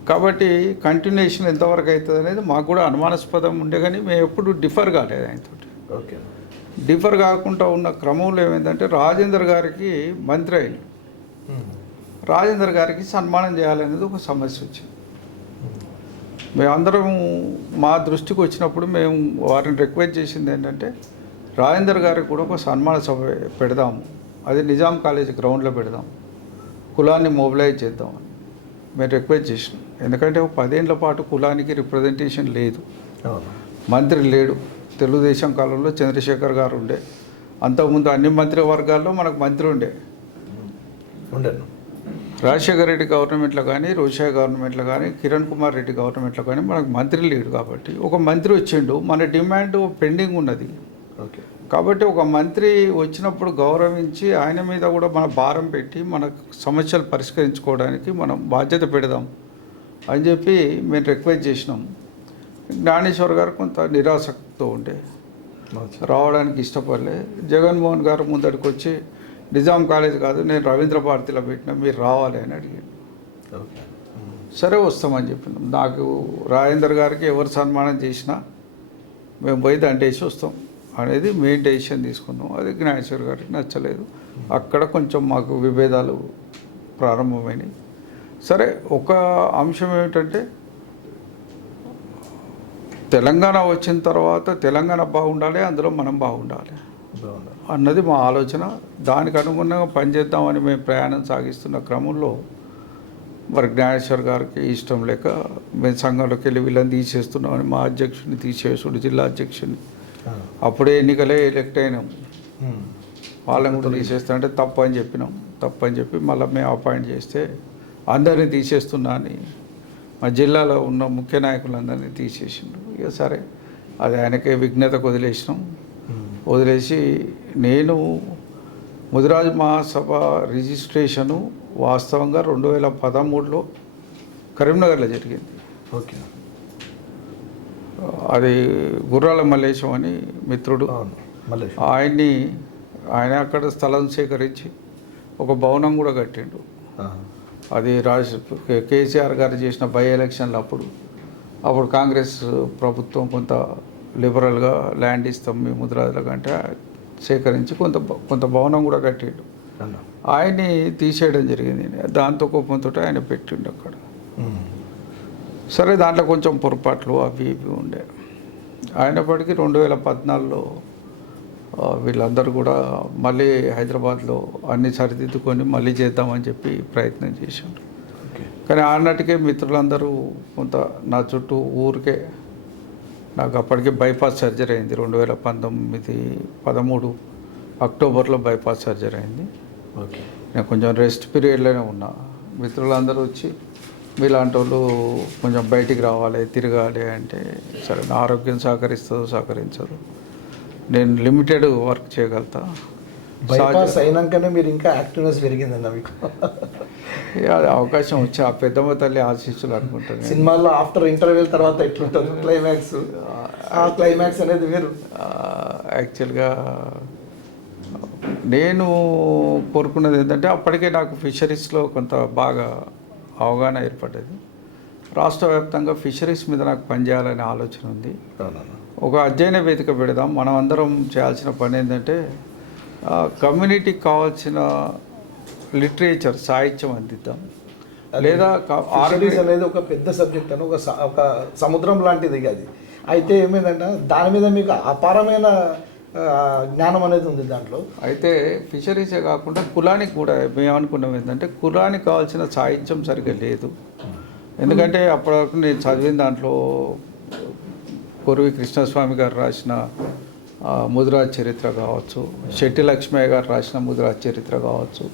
కాబట్టి కంటిన్యూషన్ ఎంతవరకు అవుతుంది అనేది మాకు కూడా అనుమానాస్పదం ఉండే, కానీ మేము ఎప్పుడు డిఫర్ కాలేదు ఆయనతో. ఓకే. డిఫర్ కాకుండా ఉన్న క్రమంలో ఏమైందంటే రాజేందర్ గారికి మంత్రి అయింది. రాజేందర్ గారికి సన్మానం చేయాలనేది ఒక సమస్య వచ్చింది. మేమందరం మా దృష్టికి వచ్చినప్పుడు మేము వారిని రిక్వెస్ట్ చేసింది ఏంటంటే రాజేందర్ గారికి కూడా ఒక సన్మాన సభ పెడదాము, అది నిజాం కాలేజ్ గ్రౌండ్లో పెడదాం, కులాన్ని మొబిలైజ్ చేద్దామని మేము రిక్వెస్ట్ చేసినాం. ఎందుకంటే ఒక 10 ఏళ్ల పాటు కులానికి రిప్రజెంటేషన్ లేదు, మంత్రి లేడు. తెలుగుదేశం కాలంలో చంద్రశేఖర్ గారు ఉండే, అంతకుముందు అన్ని మంత్రి వర్గాల్లో మనకు మంత్రి ఉండే. రాజశేఖర రెడ్డి గవర్నమెంట్లో కానీ, రోషయ్య గవర్నమెంట్లో కానీ, కిరణ్ కుమార్ రెడ్డి గవర్నమెంట్లో కానీ మనకు మంత్రి లేడు. కాబట్టి ఒక మంత్రి వచ్చిండు, మన డిమాండ్ పెండింగ్ ఉన్నది. ఓకే, కాబట్టి ఒక మంత్రి వచ్చినప్పుడు గౌరవించి ఆయన మీద కూడా మన భారం పెట్టి మన సమస్యలు పరిష్కరించుకోవడానికి మనం బాధ్యత పెడదాం అని చెప్పి మేము రిక్వెస్ట్ చేసినాం. జ్ఞానేశ్వర్ గారు కొంత నిరాసక్తితో ఉండే, రావడానికి ఇష్టపడలే. జగన్మోహన్ గారు ముందడికి వచ్చి నిజాం కాలేజ్ కాదు, నేను రవీంద్ర భారతిలో పెట్టినా, మీరు రావాలి అని అడిగాను. సరే వస్తామని చెప్పినాం. నాకు రాజేందర్ గారికి ఎవరు సన్మానం చేసినా మేము పోయి దండేసి వస్తాం అనేది మెయిన్ డెసిషన్ తీసుకున్నాం. అది జ్ఞానేశ్వర్ గారికి నచ్చలేదు. అక్కడ కొంచెం మాకు విభేదాలు ప్రారంభమైనాయి. సరే, ఒక అంశం ఏమిటంటే తెలంగాణ వచ్చిన తర్వాత తెలంగాణ బాగుండాలి, అందులో మనం బాగుండాలి అన్నది మా ఆలోచన. దానికి అనుగుణంగా పనిచేద్దామని మేము ప్రయాణం సాగిస్తున్న క్రమంలో మరి జ్ఞానేశ్వర్ గారికి ఇష్టం లేక మేము సంఘంలోకి వెళ్ళి వీళ్ళని తీసేస్తున్నామని మా అధ్యక్షుడిని తీసేసుడు, జిల్లా అధ్యక్షుడిని. అప్పుడే ఎన్నికలే ఎలక్ట్ అయినాం, వాళ్ళని కూడా తీసేస్తా అంటే తప్పు అని చెప్పినాం. తప్పు అని చెప్పి మళ్ళీ మేము అపాయింట్ చేస్తే అందరినీ తీసేస్తున్నా అని మా జిల్లాలో ఉన్న ముఖ్య నాయకులందరినీ తీసేసిండు. ఇక సరే, అది ఆయనకే విఘ్నతకు వదిలేసినాం. వదిలేసి నేను ముదిరాజ్ మహాసభ రిజిస్ట్రేషను వాస్తవంగా 2013లో కరీంనగర్లో జరిగింది. ఓకే, అది గుర్రాల మల్లేశం అని మిత్రుడు, ఆయన అక్కడ స్థలం సేకరించి ఒక భవనం కూడా కట్టిండు. అది కేసీఆర్ గారు చేసిన బై ఎలక్షన్లు అప్పుడు కాంగ్రెస్ ప్రభుత్వం కొంత లిబరల్గా ల్యాండ్ ఇస్తాం మీ ముద్రాజుల కంటే సేకరించి కొంత భవనం కూడా కట్టిండు. ఆయన్ని తీసేయడం జరిగింది. దాంతో కోపంతో ఆయన పెట్టిండు అక్కడ. సరే, దాంట్లో కొంచెం పొరపాట్లు అవి ఇవి ఉండే. అయినప్పటికీ 2014లో వీళ్ళందరూ కూడా మళ్ళీ హైదరాబాద్లో అన్ని సరిదిద్దుకొని మళ్ళీ చేద్దామని చెప్పి ప్రయత్నం చేశారు. కానీ ఆనాటికే మిత్రులందరూ కొంత నా చుట్టూ ఊరికే, నాకు అప్పటికే బైపాస్ సర్జరీ అయింది. 2013 అక్టోబర్లో బైపాస్ సర్జరీ అయింది. ఓకే, నేను కొంచెం రెస్ట్ పీరియడ్లోనే ఉన్నా. మిత్రులందరూ వచ్చి మీలాంటి వాళ్ళు కొంచెం బయటికి రావాలి, తిరగాలి అంటే సరే, నా ఆరోగ్యం సహకరించదు, నేను లిమిటెడ్ వర్క్ చేయగలుగుతా. బైపాస్ అయినాకనే మీరు ఇంకా యాక్టివ్నెస్ పెరిగిందన్న మీకు. అది అవకాశం వచ్చి ఆ పెద్దమ్మ తల్లి ఆశీస్సులు అనుకుంటాను. సినిమాల్లో ఆఫ్టర్ ఇంటర్వ్యూల తర్వాత ఎట్లుంటుంది క్లైమాక్స్, ఆ క్లైమాక్స్ అనేది మీరు యాక్చువల్గా నేను కోరుకున్నది ఏంటంటే అప్పటికే నాకు ఫిషరీస్లో కొంత బాగా అవగాహన ఏర్పడ్డది. రాష్ట్ర వ్యాప్తంగా ఫిషరీస్ మీద నాకు పనిచేయాలనే ఆలోచన ఉంది. ఒక అధ్యయన వేదిక పెడదాం. మనం అందరం చేయాల్సిన పని ఏంటంటే కమ్యూనిటీకి కావాల్సిన లిటరేచర్, సాహిత్యం అందిద్దాం. లేదా ఫిషరీస్ అనేది ఒక పెద్ద సబ్జెక్ట్ అని ఒక సముద్రం లాంటిది అది. అయితే ఏమైందంటే దాని మీద మీకు అపారమైన జ్ఞానం అనేది ఉంది దాంట్లో. అయితే ఫిషరీసే కాకుండా కులానికి కూడా మేము అనుకున్నాం ఏంటంటే కులానికి కావాల్సిన సాహిత్యం సరిగ్గా లేదు. ఎందుకంటే అప్పటివరకు నేను చదివిన దాంట్లో కొరివి కృష్ణస్వామి గారు రాసిన ముదిరాజ్ చరిత్ర కావచ్చు, శెట్టి లక్ష్మయ్య గారు రాసిన ముదిరాజ్ చరిత్ర కావచ్చు,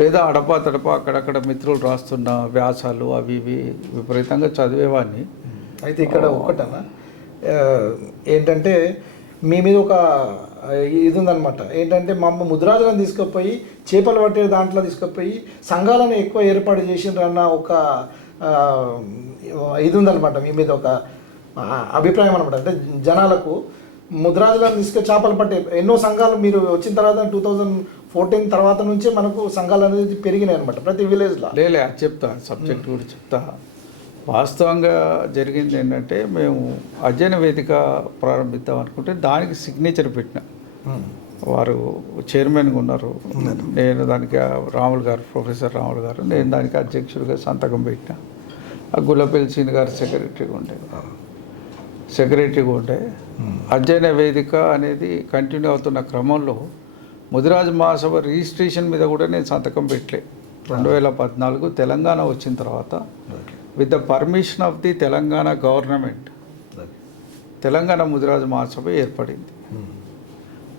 లేదా అడపా అక్కడక్కడ మిత్రులు రాస్తున్న వ్యాసాలు అవి ఇవి విపరీతంగా చదివేవాడిని. అయితే ఇక్కడ ఒకటనా ఏంటంటే మీ మీద ఒక ఇది ఉందన్నమాట. ఏంటంటే మా అమ్మ ముదిరాజులను తీసుకుపోయి చేపలు పట్టే దాంట్లో తీసుకుపోయి సంఘాలను ఎక్కువ ఏర్పాటు చేసిండ్రన్న ఒక ఇది ఉందన్నమాట. మీ మీద ఒక అభిప్రాయం అనమాట. అంటే జనాలకు ముదిరాజులను తీసుకొని చేపలు పట్టే ఎన్నో సంఘాలు మీరు వచ్చిన తర్వాత 2014 తర్వాత నుంచే మనకు సంఘాలు అనేది పెరిగినాయి అనమాట ప్రతి విలేజ్లో. లేలే, అది చెప్తా, సబ్జెక్ట్ కూడా చెప్తా. వాస్తవంగా జరిగింది ఏంటంటే మేము అధ్యయన వేదిక ప్రారంభిద్దాం అనుకుంటే దానికి సిగ్నేచర్ పెట్టిన వారు చైర్మన్గా ఉన్నారు. నేను దానికి రాములు గారు, ప్రొఫెసర్ రాములు గారు, నేను దానికి అధ్యక్షుడిగా సంతకం పెట్టిన. ఆ గుల్లపల్లి సీని గారు సెక్రటరీగా ఉండే అధ్యయన వేదిక అనేది కంటిన్యూ అవుతున్న క్రమంలో ముదిరాజ్ మహాసభ రిజిస్ట్రేషన్ మీద కూడా నేను సంతకం పెట్టలే. 2014 తెలంగాణ వచ్చిన తర్వాత with the permission of the Telangana government Telangana Mudiraj Mahasabha ఏర్పడింది.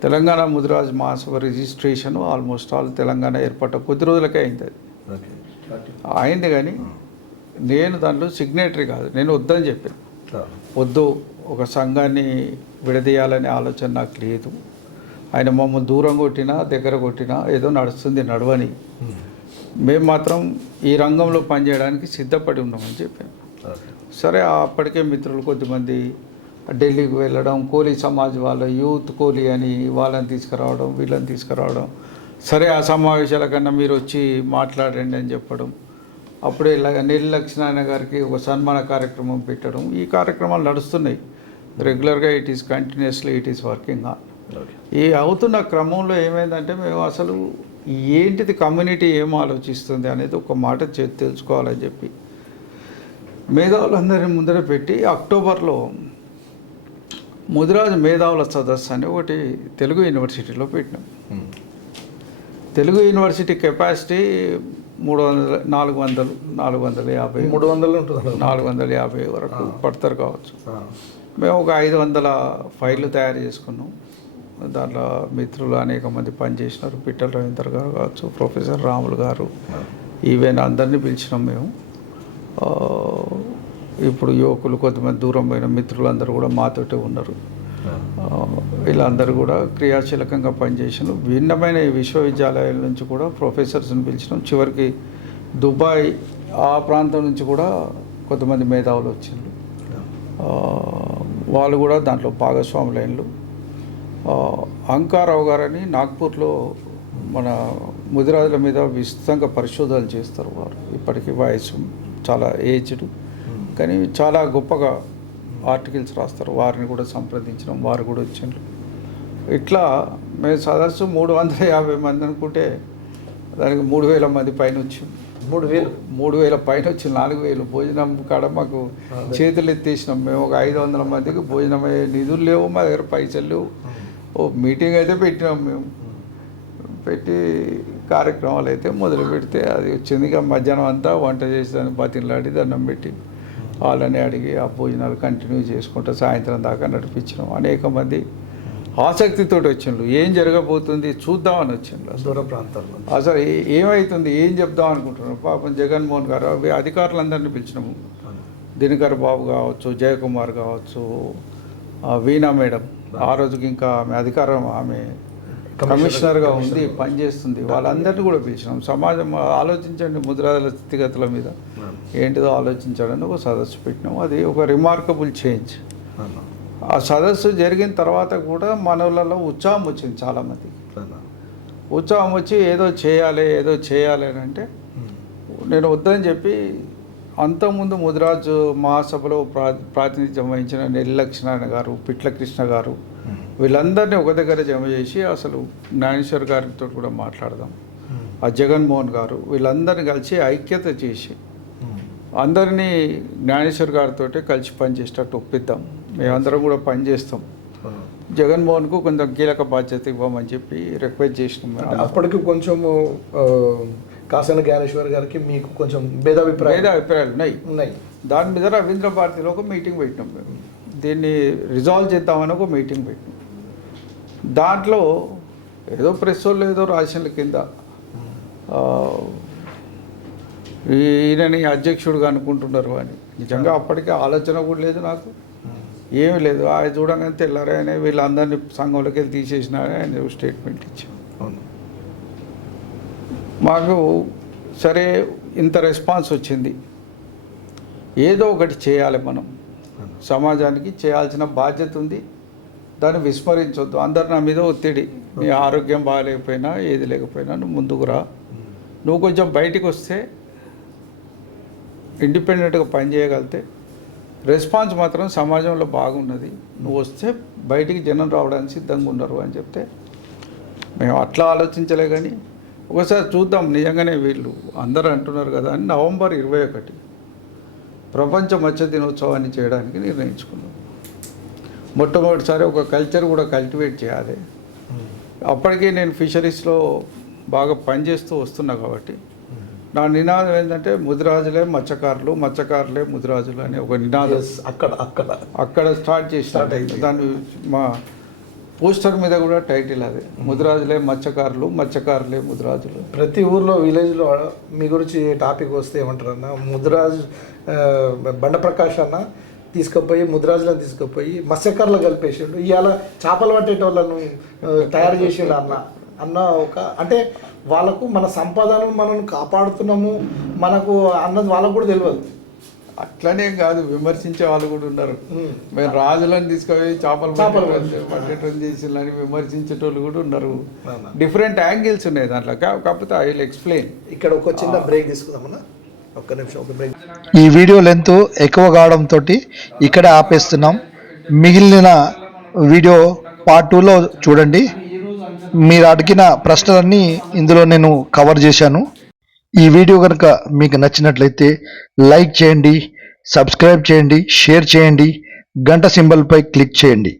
Telangana Mudiraj Mahasabha registration almost all Telangana ఏర్పడ్డ కొద్ది రోజులకే అయింది. అది అయింది కానీ నేను దాంట్లో సిగ్నేటరీ కాదు. నేను వద్దని చెప్పాను. వద్దు, ఒక సంఘాన్ని విడదీయాలనే ఆలోచన నాకు లేదు. ఆయన మమ్మల్ని దూరం కొట్టినా దగ్గర కొట్టినా ఏదో నడుస్తుంది, నడవని. మేము మాత్రం ఈ రంగంలో పనిచేయడానికి సిద్ధపడి ఉన్నామని చెప్పాను. సరే, అప్పటికే మిత్రులు కొద్దిమంది ఢిల్లీకి వెళ్ళడం, కోలీ సమాజ్ వాళ్ళ యూత్ కోలీ అని వాళ్ళని తీసుకురావడం, వీళ్ళని తీసుకురావడం. సరే, ఆ సమావేశాల కన్నా మీరు వచ్చి మాట్లాడండి అని చెప్పడం. అప్పుడే ఇలాగ నీలి లక్ష్మీనారాయణ గారికి ఒక సన్మాన కార్యక్రమం పెట్టడం. ఈ కార్యక్రమాలు నడుస్తున్నాయి రెగ్యులర్గా. It is continuously it is working on. ఈ అవుతున్న క్రమంలో ఏమైందంటే మేము అసలు ఏంటిది కమ్యూనిటీ ఏం ఆలోచిస్తుంది అనేది ఒక మాట తెలుసుకోవాలని చెప్పి మేధావులందరినీ ముందర పెట్టి అక్టోబర్లో ముదిరాజ్ మేధావుల సదస్సు అని ఒకటి తెలుగు యూనివర్సిటీలో పెట్టినాం. తెలుగు యూనివర్సిటీ కెపాసిటీ 450 వరకు పడతారు కావచ్చు. మేము ఒక 500 ఫైళ్ళు తయారు చేసుకున్నాం. దాంట్లో మిత్రులు అనేక మంది పనిచేసినారు. పిట్టల రవీందర్ గారు కావచ్చు, ప్రొఫెసర్ రాములు గారు, ఈవెన్ అందరినీ పిలిచినాం మేము. ఇప్పుడు యువకులు కొంతమంది దూరం పోయిన మిత్రులందరూ కూడా మాతోటే ఉన్నారు. వీళ్ళందరూ కూడా క్రియాశీలకంగా పనిచేసిన భిన్నమైన విశ్వవిద్యాలయాల నుంచి కూడా ప్రొఫెసర్స్ని పిలిచినాం. చివరికి దుబాయ్ ఆ ప్రాంతం నుంచి కూడా కొంతమంది మేధావులు వచ్చిండ్రు. వాళ్ళు కూడా దాంట్లో భాగస్వాములైనలు. అంకారావు గారని నాగ్పూర్లో మన ముదిరాజుల మీద విస్తృతంగా పరిశోధనలు చేస్తారు. వారు ఇప్పటికీ వయసు చాలా ఏజ్డ్, కానీ చాలా గొప్పగా ఆర్టికల్స్ రాస్తారు. వారిని కూడా సంప్రదించడం, వారు కూడా వచ్చిండ్రు. ఇట్లా మేము సదస్సు 350 మంది అనుకుంటే దానికి 3000 మంది పైన వచ్చింది. 3000 పైన వచ్చి 4000 భోజనం కాడ మాకు చేతులు ఎత్తేసినాం. మేము ఒక 500 మందికి భోజనం అయ్యే నిధులు లేవు, మా దగ్గర పైసలు లేవు. ఓ మీటింగ్ అయితే పెట్టినాం. మేము పెట్టి కార్యక్రమాలు అయితే మొదలు పెడితే అది వచ్చింది. ఇక మధ్యాహ్నం అంతా వంట చేసి దాన్ని బతిలాడి దండం పెట్టి వాళ్ళని అడిగి ఆ భోజనాలు కంటిన్యూ చేసుకుంటూ సాయంత్రం దాకా నడిపించినాం. అనేక మంది ఆసక్తితో వచ్చిండ్రు. ఏం జరగబోతుంది చూద్దామని వచ్చిండ్రు. దూర ప్రాంతాల్లో అసలు ఏమవుతుంది, ఏం చెప్దాం అనుకుంటున్నాం. పాపం జగన్మోహన్ గారు అధికారులందరినీ పిలిచినాము. దినకర్ బాబు కావచ్చు, జయకుమార్ కావచ్చు, వీణా మేడం, ఆ రోజుకి ఇంకా ఆమె కమిషనర్గా ఉంది, పనిచేస్తుంది. వాళ్ళందరినీ కూడా పిలిచినాం. సమాజం ఆలోచించండి, ముద్రాల స్థితిగతుల మీద ఏంటిదో ఆలోచించాలని ఒక సదస్సు పెట్టినాం. అది ఒక రిమార్కబుల్ చేంజ్. ఆ సదస్సు జరిగిన తర్వాత కూడా మనలో ఉత్సాహం వచ్చింది. చాలామంది ఉత్సాహం వచ్చి ఏదో చేయాలి అని అంటే నేను వద్దని చెప్పి అంతకుముందు ముదిరాజు మహాసభలో ప్రాతినిధ్యం వహించిన నెల్లి లక్ష్మీనారాయణ గారు, పిట్ల కృష్ణ గారు, వీళ్ళందరినీ ఒక దగ్గర జమ చేసి అసలు జ్ఞానేశ్వర్ గారితో కూడా మాట్లాడదాం, ఆ జగన్మోహన్ గారు, వీళ్ళందరినీ కలిసి ఐక్యత చేసి అందరినీ జ్ఞానేశ్వర్ గారితో కలిసి పనిచేసేటట్టు ఒప్పిద్దాం. మేమందరం కూడా పనిచేస్తాం. జగన్మోహన్కు కొంచెం కీలక బాధ్యత ఇవ్వమని చెప్పి రిక్వెస్ట్ చేసినాం. అప్పటికి కొంచెము కాసన జ్ఞానేశ్వర్ గారికి మీకు కొంచెం భేదాభిప్రాయాలు ఉన్నాయి. దాని మీద రవీంద్ర భారతిలో ఒక మీటింగ్ పెట్టినాం. మేము దీన్ని రిజాల్వ్ చేద్దామని ఒక మీటింగ్ పెట్టినాం. దాంట్లో ఏదో ప్రెస్ వాళ్ళు ఏదో రాసిన కింద ఈయనని అధ్యక్షుడుగా అనుకుంటున్నారు అని. నిజంగా అప్పటికే ఆలోచన కూడా లేదు, నాకు ఏమీ లేదు. ఆయన చూడగానే తెల్లారైనా వీళ్ళందరినీ సంఘంలోకి వెళ్ళి తీసేసినారని ఆయన స్టేట్మెంట్ ఇచ్చాం. మాకు సరే ఇంత రెస్పాన్స్ వచ్చింది, ఏదో ఒకటి చేయాలి, మనం సమాజానికి చేయాల్సిన బాధ్యత ఉంది, దాన్ని విస్మరించొద్దు. అందరు నా మీద ఒత్తిడి, నీ ఆరోగ్యం బాగాలేకపోయినా ఏది లేకపోయినా నువ్వు ముందుకు రా, నువ్వు కొంచెం బయటికి వస్తే ఇండిపెండెంట్గా పనిచేయగలిగితే రెస్పాన్స్ మాత్రం సమాజంలో బాగున్నది, నువ్వు వస్తే బయటికి జనం రావడానికి సిద్ధంగా ఉన్నారు అని చెప్తే మేము అట్లా ఆలోచించలే. కానీ ఒకసారి చూద్దాం, నిజంగానే వీళ్ళు అందరూ అంటున్నారు కదా అని నవంబర్ 21 ప్రపంచ మత్స్య దినోత్సవాన్ని చేయడానికి నిర్ణయించుకున్నాం. మొట్టమొదటిసారి ఒక కల్చర్ కూడా కల్టివేట్ చేయాలి. అప్పటికే నేను ఫిషరీస్లో బాగా పనిచేస్తూ వస్తున్నా కాబట్టి నా నినాదం ఏంటంటే ముదిరాజులే మత్స్యకారులు, మత్స్యకారులే ముదిరాజులు అనే ఒక నినాదం అక్కడ స్టార్ట్ చేసిన. దాని మా పోస్టర్ మీద కూడా టైటిల్ అదే, ముదిరాజులే మత్స్యకారులు, మత్స్యకారులే ముదిరాజులు. ప్రతి ఊర్లో విలేజ్లో మీ గురించి టాపిక్ వస్తే ఏమంటారన్న, ముదిరాజు బండ ప్రకాష్ అన్న తీసుకుపోయి ముదిరాజులను తీసుకుపోయి మత్స్యకారులు కలిపేసిండు, ఇవాళ చేపలు పట్టేటోళ్ళను తయారు చేసిండు అన్న ఒక, అంటే వాళ్ళకు మన సంపదను మనం కాపాడుతున్నాము మనకు అన్నది వాళ్ళకు కూడా తెలియదు. అట్లనే కాదు, విమర్శించే వాళ్ళు కూడా ఉన్నారు. మేము రాజులను తీసుకుపోయి చేపలు పట్టేటోళ్ళు చేసిందని విమర్శించేటోళ్ళు కూడా ఉన్నారు. డిఫరెంట్ యాంగిల్స్ ఉన్నాయి దాంట్లో. కాకపోతే ఐ విల్ ఎక్స్ప్లెయిన్. ఇక్కడ ఒక చిన్న బ్రేక్ తీసుకుందామన్నా, ఒక్క నిమిషం ఒక బ్రేక్. ఈ వీడియో లెంత్ ఎక్కువ కావడంతో ఇక్కడ ఆపేస్తున్నాం. మిగిలిన వీడియో పార్ట్ 2లో చూడండి. మీరు అడిగిన ప్రశ్నలన్నీ ఇందులో నేను కవర్ చేశాను. ఈ వీడియో కనుక మీకు నచ్చినట్లయితే లైక్ చేయండి, సబ్స్క్రైబ్ చేయండి, షేర్ చేయండి, గంట సింబల్పై క్లిక్ చేయండి.